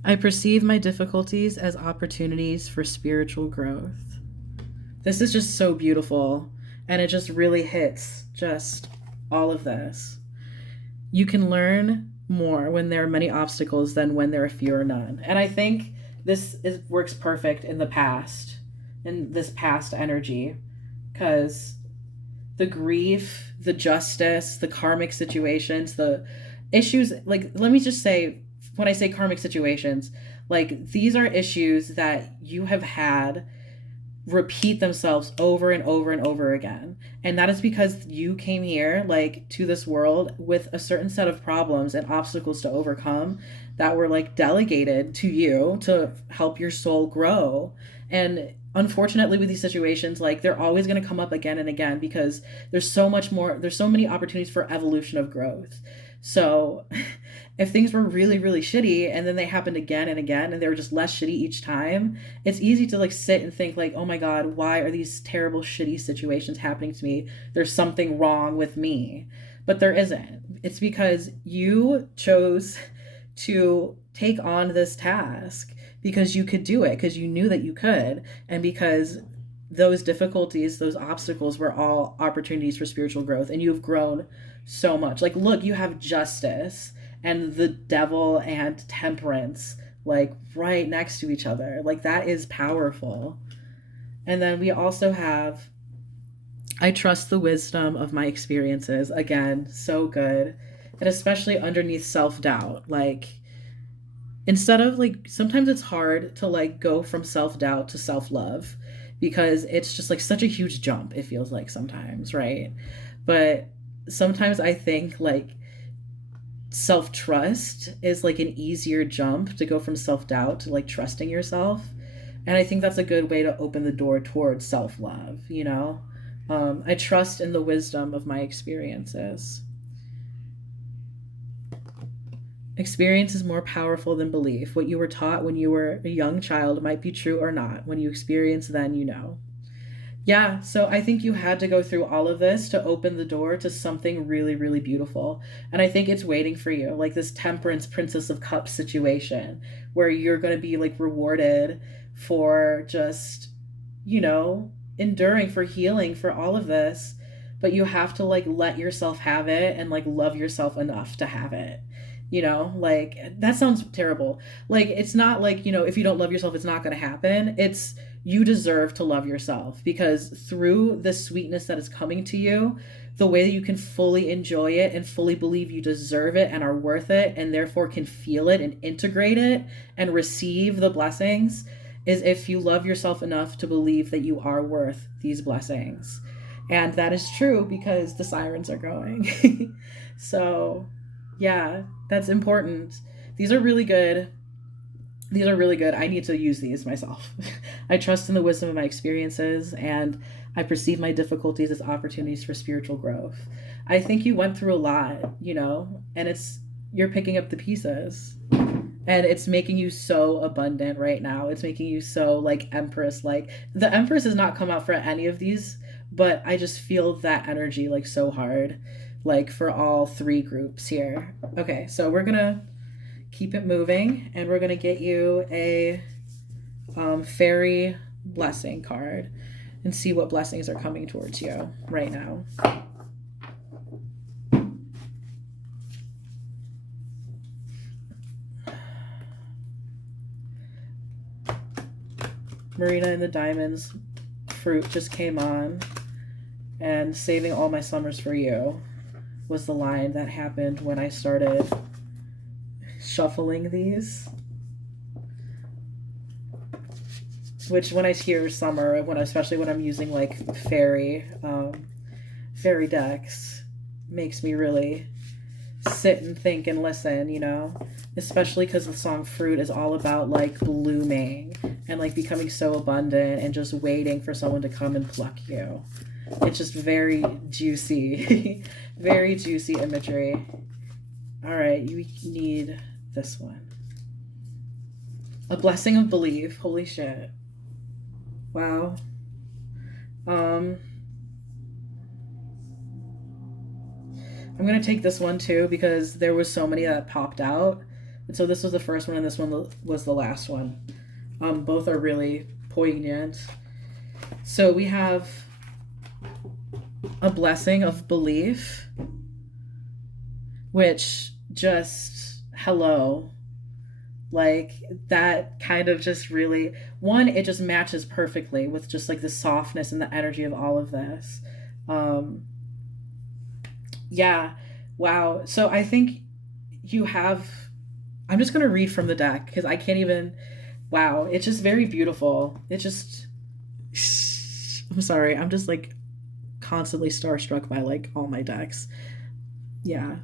I perceive my difficulties as opportunities for spiritual growth. This is just so beautiful, and it just really hits just all of this. You can learn more when there are many obstacles than when there are few or none. And I think works perfect in the past, in this past energy, because the grief, the justice, the karmic situations, the issues, like, let me just say, when I say karmic situations, like these are issues that you have had repeat themselves over and over and over again. And that is because you came here, like, to this world with a certain set of problems and obstacles to overcome that were like delegated to you to help your soul grow. And unfortunately with these situations, like they're always going to come up again and again because there's so many opportunities for evolution of growth. So if things were really, really shitty and then they happened again and again and they were just less shitty each time, it's easy to like sit and think like, oh my God, why are these terrible, shitty situations happening to me? There's something wrong with me. But there isn't. It's because you chose to take on this task because you could do it, because you knew that you could, and because those difficulties, those obstacles were all opportunities for spiritual growth, and you've grown so much. Like, look, you have justice and the devil and temperance like right next to each other. Like that is powerful. And then we also have, I trust the wisdom of my experiences. Again, so good. And especially underneath self-doubt. Like instead of like, sometimes it's hard to like go from self-doubt to self-love because it's just like such a huge jump, it feels like sometimes, right? But sometimes I think like self-trust is like an easier jump to go from self-doubt to like trusting yourself. And I think that's a good way to open the door towards self-love, you know? I trust in the wisdom of my experiences. Experience is more powerful than belief. What you were taught when you were a young child might be true or not. When you experience, then you know. Yeah, so I think you had to go through all of this to open the door to something really, really beautiful. And I think it's waiting for you, like this Temperance Princess of Cups situation, where you're going to be like rewarded for just, you know, enduring, for healing, for all of this. But you have to like let yourself have it and like love yourself enough to have it. You know, like that sounds terrible. Like it's not like, you know, if you don't love yourself, it's not going to happen. It's you deserve to love yourself because through the sweetness that is coming to you, the way that you can fully enjoy it and fully believe you deserve it and are worth it and therefore can feel it and integrate it and receive the blessings is if you love yourself enough to believe that you are worth these blessings. And that is true because the sirens are going. So, yeah, that's important. These are really good. These are really good. I need to use these myself. I trust in the wisdom of my experiences, and I perceive my difficulties as opportunities for spiritual growth. I think you went through a lot, you know, and you're picking up the pieces. And it's making you so abundant right now. It's making you so like Empress. Like the Empress has not come out for any of these, but I just feel that energy like so hard, like for all 3 groups here. Okay, so we're gonna keep it moving and we're gonna get you a fairy blessing card and see what blessings are coming towards you right now. Marina and the Diamonds fruit just came on, and saving all my summers for you was the line that happened when I started shuffling these. Which, when I hear summer, especially when I'm using like fairy decks, makes me really sit and think and listen, you know? Especially because the song Fruit is all about like blooming and like becoming so abundant and just waiting for someone to come and pluck you. It's just very juicy, very juicy imagery. All right, you need this one. A Blessing of Belief. Holy shit. Wow. I'm going to take this one too because there was so many that popped out. And so this was the first one and this one was the last one. Both are really poignant. So we have A Blessing of Belief, which just, hello. Like, that kind of just really, one, it just matches perfectly with just like the softness and the energy of all of this. Yeah, wow. So I think you have, I'm just going to read from the deck because I can't even, wow, it's just very beautiful. It just, I'm sorry, I'm just like constantly starstruck by like all my decks. Yeah.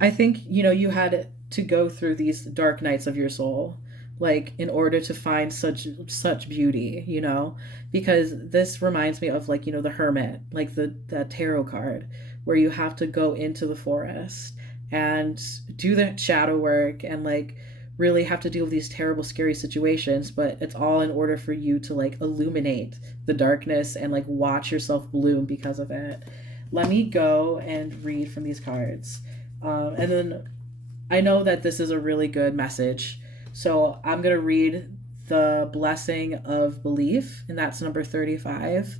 I think, you know, you had to go through these dark nights of your soul, like in order to find such beauty, you know, because this reminds me of like, you know, the Hermit, like that tarot card where you have to go into the forest and do the shadow work and like really have to deal with these terrible scary situations, but it's all in order for you to like illuminate the darkness and like watch yourself bloom because of it. Let me go and read from these cards, and then I know that this is a really good message, so I'm going to read The Blessing of Belief, and that's number 35.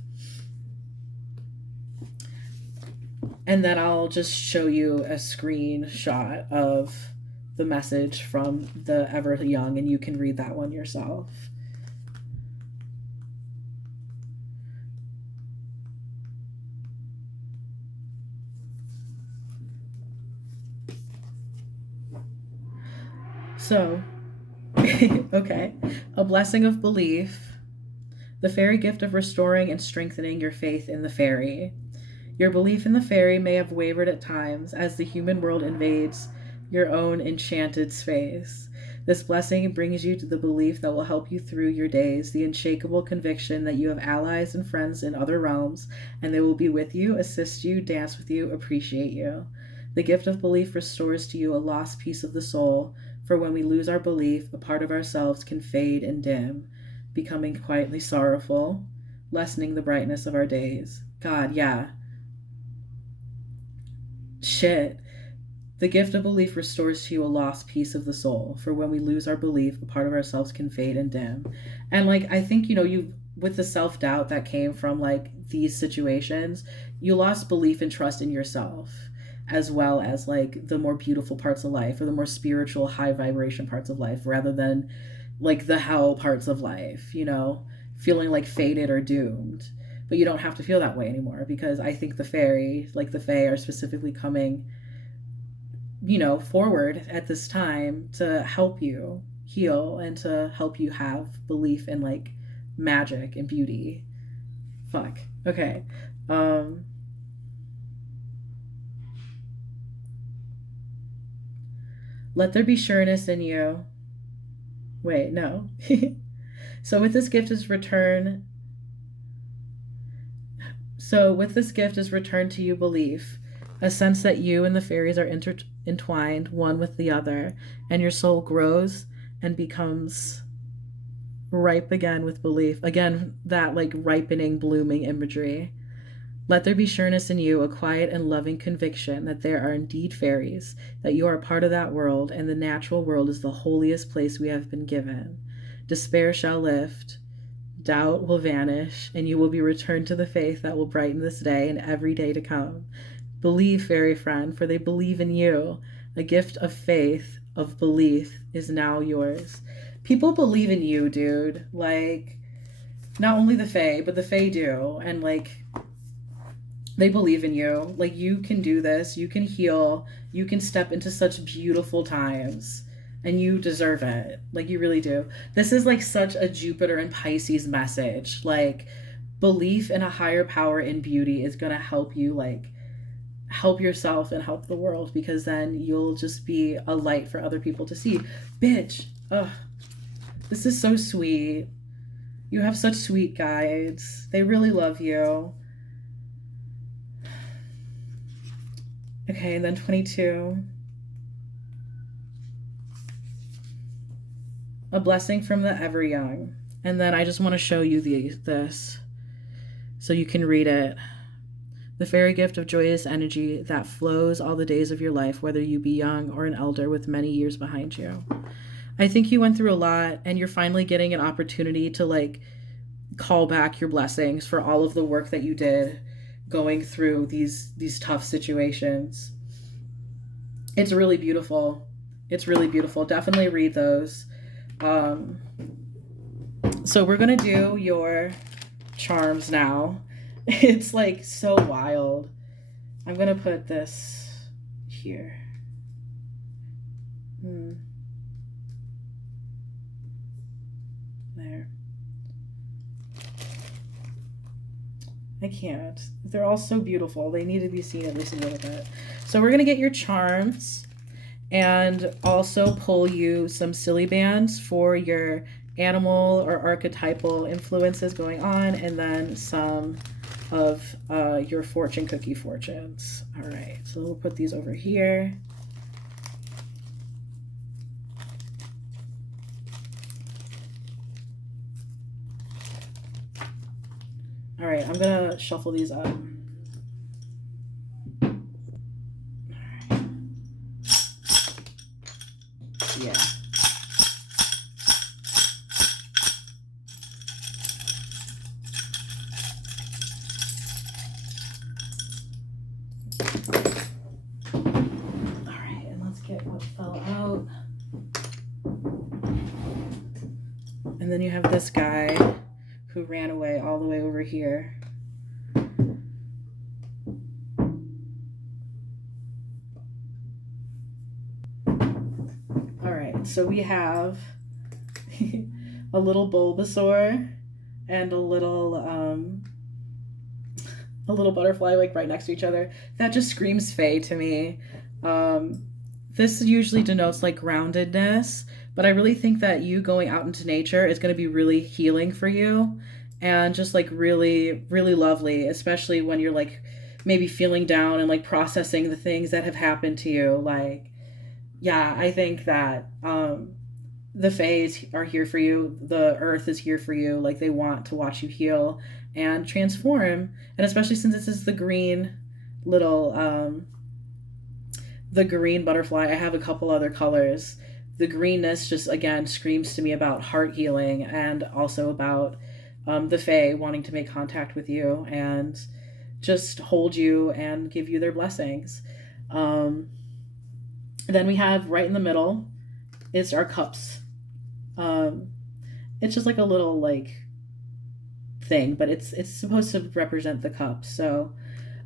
And then I'll just show you a screenshot of the message from the Ever Young, and you can read that one yourself. So, okay. A Blessing of Belief, the fairy gift of restoring and strengthening your faith in the fairy. Your belief in the fairy may have wavered at times as the human world invades your own enchanted space. This blessing brings you to the belief that will help you through your days, the unshakable conviction that you have allies and friends in other realms, and they will be with you, assist you, dance with you, appreciate you. The gift of belief restores to you a lost piece of the soul, for when we lose our belief, a part of ourselves can fade and dim, becoming quietly sorrowful, lessening the brightness of our days. God, yeah. Shit. The gift of belief restores to you a lost piece of the soul, for when we lose our belief, a part of ourselves can fade and dim. And like, I think, you know, you, with the self-doubt that came from like these situations, you lost belief and trust in yourself, as well as like the more beautiful parts of life or the more spiritual high vibration parts of life, rather than like the hell parts of life, you know, feeling like fated or doomed. But you don't have to feel that way anymore, because I think the fairy, like the fae, are specifically coming, you know, forward at this time to help you heal and to help you have belief in like magic and beauty. Fuck. Okay. Let there be sureness in you. Wait, no. So with this gift is return to you belief, a sense that you and the fairies are entwined one with the other, and your soul grows and becomes ripe again with belief. Again, that like ripening, blooming imagery. Let there be sureness in you, a quiet and loving conviction that there are indeed fairies, that you are part of that world, and the natural world is the holiest place we have been given. Despair shall lift, doubt will vanish, and you will be returned to the faith that will brighten this day and every day to come. Believe, fairy friend, for they believe in you. A gift of faith, of belief, is now yours. people believe in you, dude. Like, not only the Fae, but the Fae do. And, like, they believe in you. Like, you can do this. You can heal. You can step into such beautiful times. And you deserve it. Like, you really do. This is, like, such a Jupiter and Pisces message. Like, belief in a higher power in beauty is going to help you, like, help yourself and help the world, because then you'll just be a light for other people to see. Bitch. Ugh. This is so sweet. You have such sweet guides. They really love you. Okay, and then 22. A blessing from the ever young. And then I just want to show you this so you can read it. The fairy gift of joyous energy that flows all the days of your life, whether you be young or an elder with many years behind you. I think you went through a lot, and you're finally getting an opportunity to, like, call back your blessings for all of the work that you did going through these tough situations. It's really beautiful. It's really beautiful. Definitely read those. So we're gonna do your charms now. It's like so wild. I'm gonna put this here. There. I can't. They're all so beautiful. They need to be seen at least a little bit. So we're gonna get your charms and also pull you some silly bands for your animal or archetypal influences going on, and then some of your fortune cookie fortunes. All right, so we'll put these over here. All right, I'm gonna shuffle these up. Yeah. All right, and let's get what fell out. And then you have this guy who ran away all the way over here. All right, so we have a little Bulbasaur and a little butterfly, like right next to each other. That just screams Fae to me. This usually denotes like groundedness, but I really think that you going out into nature is going to be really healing for you, and just like really, really lovely, especially when you're like maybe feeling down and like processing the things that have happened to you. Like, yeah, I think that the Faes are here for you. The earth is here for you. Like, they want to watch you heal and transform. And especially since this is the green little, the green butterfly, I have a couple other colors. The greenness just, again, screams to me about heart healing, and also about the Fae wanting to make contact with you and just hold you and give you their blessings. Then we have right in the middle is our cups. It's just like a little like thing, but it's supposed to represent the cups. So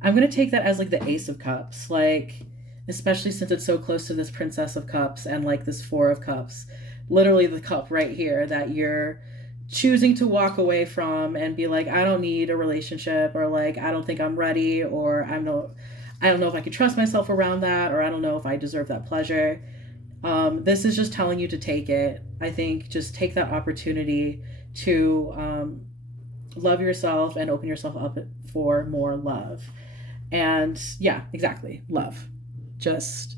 I'm gonna take that as like the Ace of Cups, like, especially since it's so close to this Princess of Cups and like this Four of Cups. Literally the cup right here that you're choosing to walk away from and be like, I don't need a relationship, or like, I don't think I'm ready, or I don't know if I can trust myself around that, or I don't know if I deserve that pleasure. This is just telling you to take it. I think just take that opportunity to love yourself and open yourself up for more love. And yeah, exactly. Love. Just,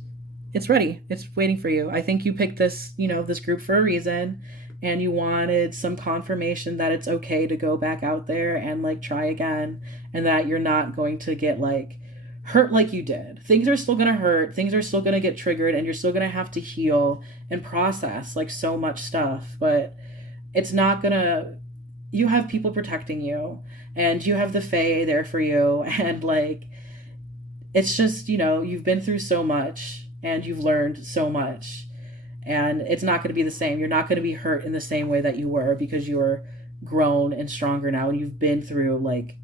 it's ready. It's waiting for you. I think you picked this, this group for a reason, and you wanted some confirmation that it's okay to go back out there and like try again, and that you're not going to get like hurt like you did. Things are still gonna hurt. Things are still gonna get triggered, and you're still gonna have to heal and process like so much stuff. But it's not gonna. You have people protecting you, and you have the Fae there for you, and like, it's just, you've been through so much, and you've learned so much, and it's not going to be the same. You're not going to be hurt in the same way that you were, because you're grown and stronger now, and you've been through like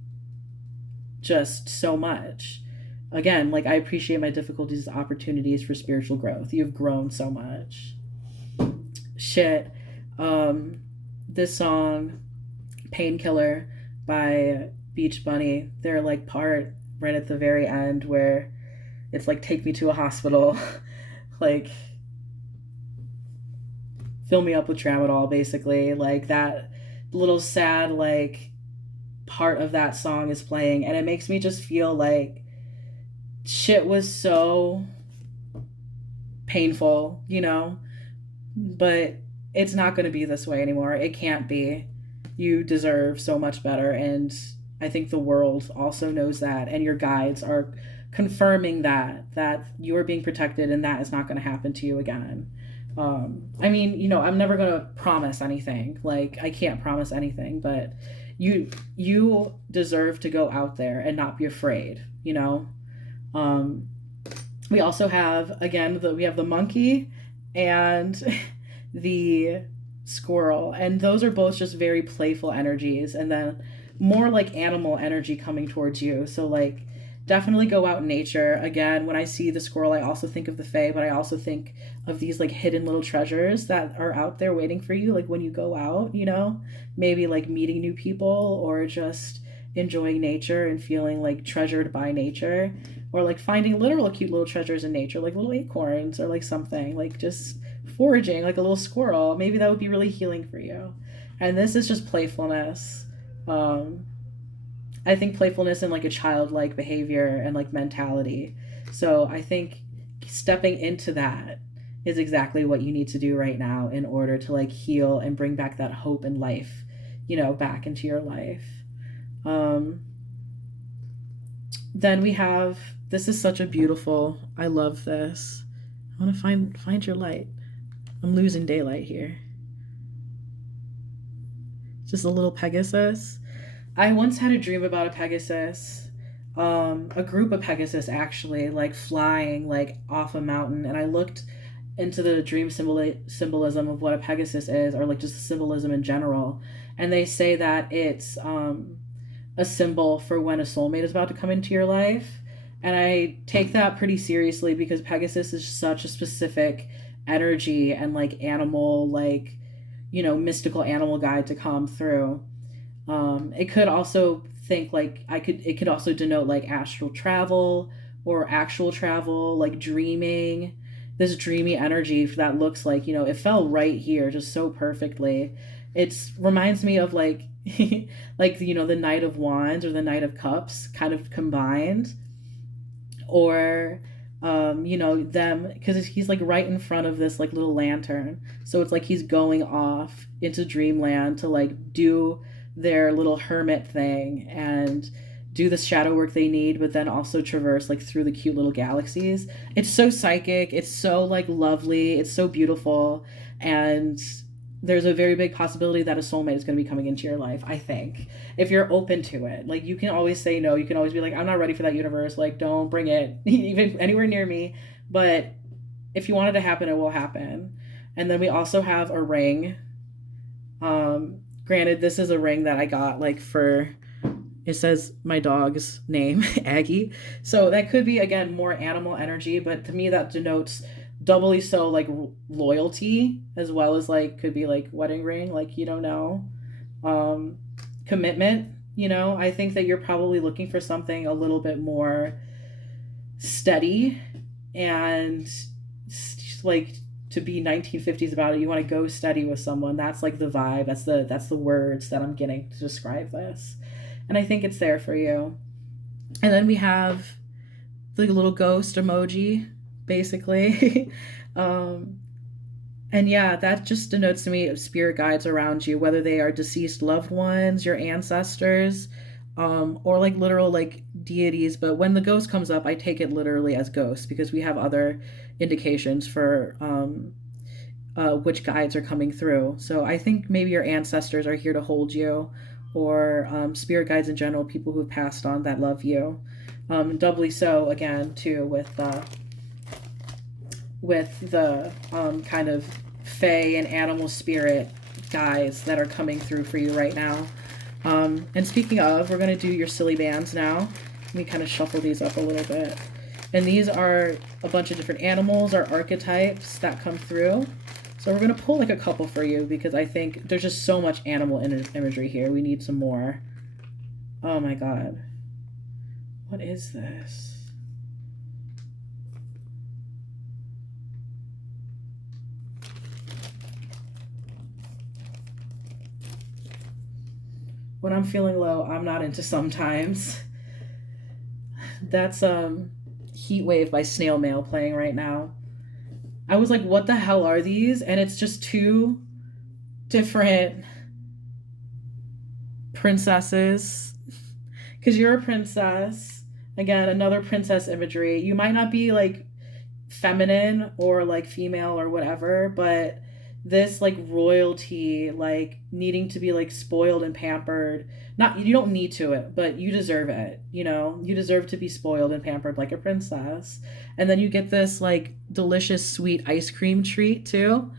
just so much. Again, like, I appreciate my difficulties as opportunities for spiritual growth. You've grown so much. Shit. This song, Painkiller by Beach Bunny, they're like part right at the very end where it's like, take me to a hospital. Like, fill me up with tramadol, basically. Like, that little sad like part of that song is playing, and it makes me just feel like shit was so painful, you know, but it's not going to be this way anymore. It can't be. You deserve so much better, and I think the world also knows that, and your guides are confirming that you are being protected, and that is not going to happen to you again. I mean, you know, I'm never going to promise anything. Like, I can't promise anything, but you deserve to go out there and not be afraid, you know. We also have, again, we have the monkey and the squirrel, and those are both just very playful energies, and then more like animal energy coming towards you. So like, definitely go out in nature. Again, when I see the squirrel, I also think of the fae, but I also think of these like hidden little treasures that are out there waiting for you, like when you go out, you know, maybe like meeting new people, or just enjoying nature and feeling like treasured by nature, or like finding literal cute little treasures in nature, like little acorns, or like something, like just foraging like a little squirrel. Maybe that would be really healing for you. And this is just playfulness. I think playfulness and like a childlike behavior and like mentality. So I think stepping into that is exactly what you need to do right now in order to like heal and bring back that hope and life, you know, back into your life. Then we have, this is such a beautiful, I love this. I want to find your light. I'm losing daylight here. Just a little Pegasus. I once had a dream about a Pegasus, a group of Pegasus actually, like flying like off a mountain, and I looked into the dream symbolism of what a Pegasus is, or like just the symbolism in general, and they say that it's a symbol for when a soulmate is about to come into your life, and I take that pretty seriously, because Pegasus is such a specific energy and like animal, like, you know, mystical animal guide to come through. It could also think like it could also denote like astral travel or actual travel, like dreaming, this dreamy energy that looks like, you know, it fell right here just so perfectly. It reminds me of like like, you know, the Knight of Wands or the Knight of Cups kind of combined, or you know, them, because he's like right in front of this like little lantern, so it's like he's going off into dreamland to like do their little hermit thing and do the shadow work they need, but then also traverse like through the cute little galaxies. It's so psychic, it's so like lovely, it's so beautiful, and there's a very big possibility that a soulmate is going to be coming into your life, I think, if you're open to it. Like, you can always say no, you can always be like, I'm not ready for that universe, like, don't bring it even anywhere near me. But if you want it to happen, it will happen. And then we also have a ring. Granted, this is a ring that I got like for, it says my dog's name, Aggie, so that could be, again, more animal energy, but to me that denotes doubly so like loyalty, as well as like could be like wedding ring, like, you don't know, commitment, you know. I think that you're probably looking for something a little bit more steady, and like, to be 1950s about it, you want to go steady with someone. That's like the vibe, that's the words that I'm getting to describe this, and I think it's there for you. And then we have the little ghost emoji, basically. And yeah, that just denotes to me spirit guides around you, whether they are deceased loved ones, your ancestors, or like literal like deities. But when the ghost comes up, I take it literally as ghosts, because we have other indications for which guides are coming through. So I think maybe your ancestors are here to hold you, or spirit guides in general, people who have passed on that love you. Doubly so, again, too, with with the kind of fae and animal spirit guys that are coming through for you right now. And speaking of, we're going to do your silly bands now. Let me kind of shuffle these up a little bit. And these are a bunch of different animals or archetypes that come through. So we're going to pull like a couple for you because I think there's just so much animal imagery here. We need some more. Oh my god. What is this? When I'm feeling low, I'm not into sometimes. That's Heat Wave by Snail Mail playing right now. I was like, what the hell are these? And it's just two different princesses. Because you're a princess. Again, another princess imagery. You might not be like feminine or like female or whatever, but this like royalty, like needing to be like spoiled and pampered. Not, you don't need to it, but you deserve it. You know, you deserve to be spoiled and pampered like a princess. And then you get this like delicious sweet ice cream treat too,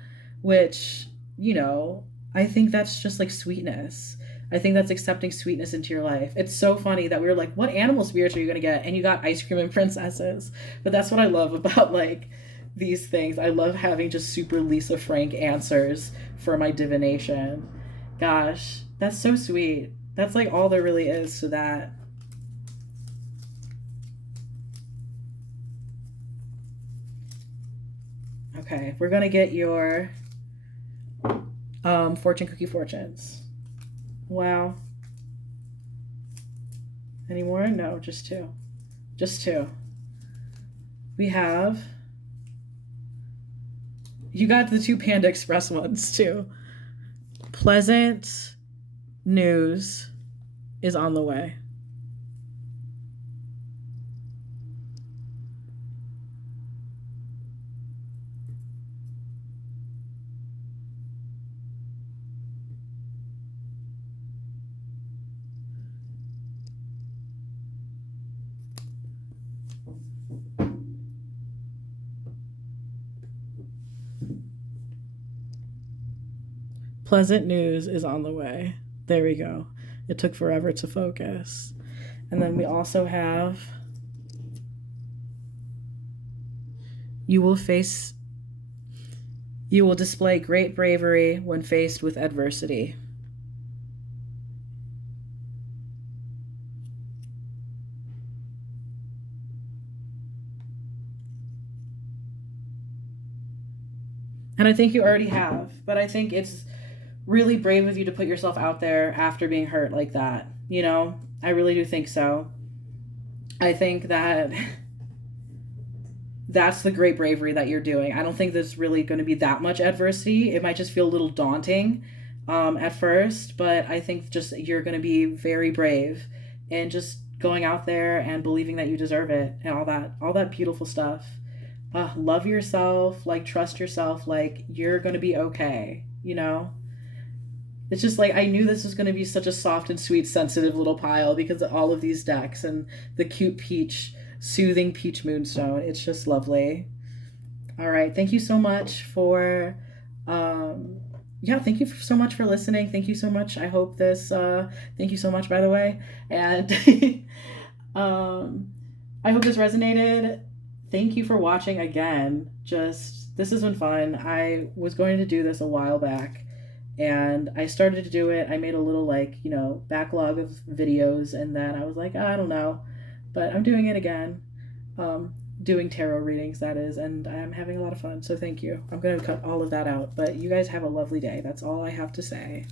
which, you know, I think that's just like sweetness. I think that's accepting sweetness into your life. It's so funny that we were like, what animal spirits are you going to get? And you got ice cream and princesses. But that's what I love about like these things. I love having just super Lisa Frank answers for my divination. Gosh, that's so sweet. That's like all there really is to that. Okay, we're going to get your fortune cookie fortunes. Wow. Any more? No, just two. Just two. We have... You got the two Panda Express ones, too. Pleasant news is on the way. Pleasant news is on the way. There we go. It took forever to focus. And then we also have you will display great bravery when faced with adversity. And I think you already have, but I think it's really brave of you to put yourself out there after being hurt like that. You know, I really do think so. I think that that's the great bravery that you're doing. I don't think there's really going to be that much adversity. It might just feel a little daunting at first, but I think just you're going to be very brave and just going out there and believing that you deserve it and all that beautiful stuff. Love yourself, like trust yourself, like you're going to be okay, you know? It's just like I knew this was going to be such a soft and sweet, sensitive little pile because of all of these decks and the cute peach, soothing peach moonstone. It's just lovely. All right. Thank you so much for, thank you so much for listening. Thank you so much. I hope this, thank you so much, by the way. And I hope this resonated. Thank you for watching again. This has been fun. I was going to do this a while back. And I started to do it. I made a little backlog of videos and then I was like, I don't know, but I'm doing it again. Doing tarot readings, that is, and I'm having a lot of fun. So thank you. I'm going to cut all of that out, but you guys have a lovely day. That's all I have to say.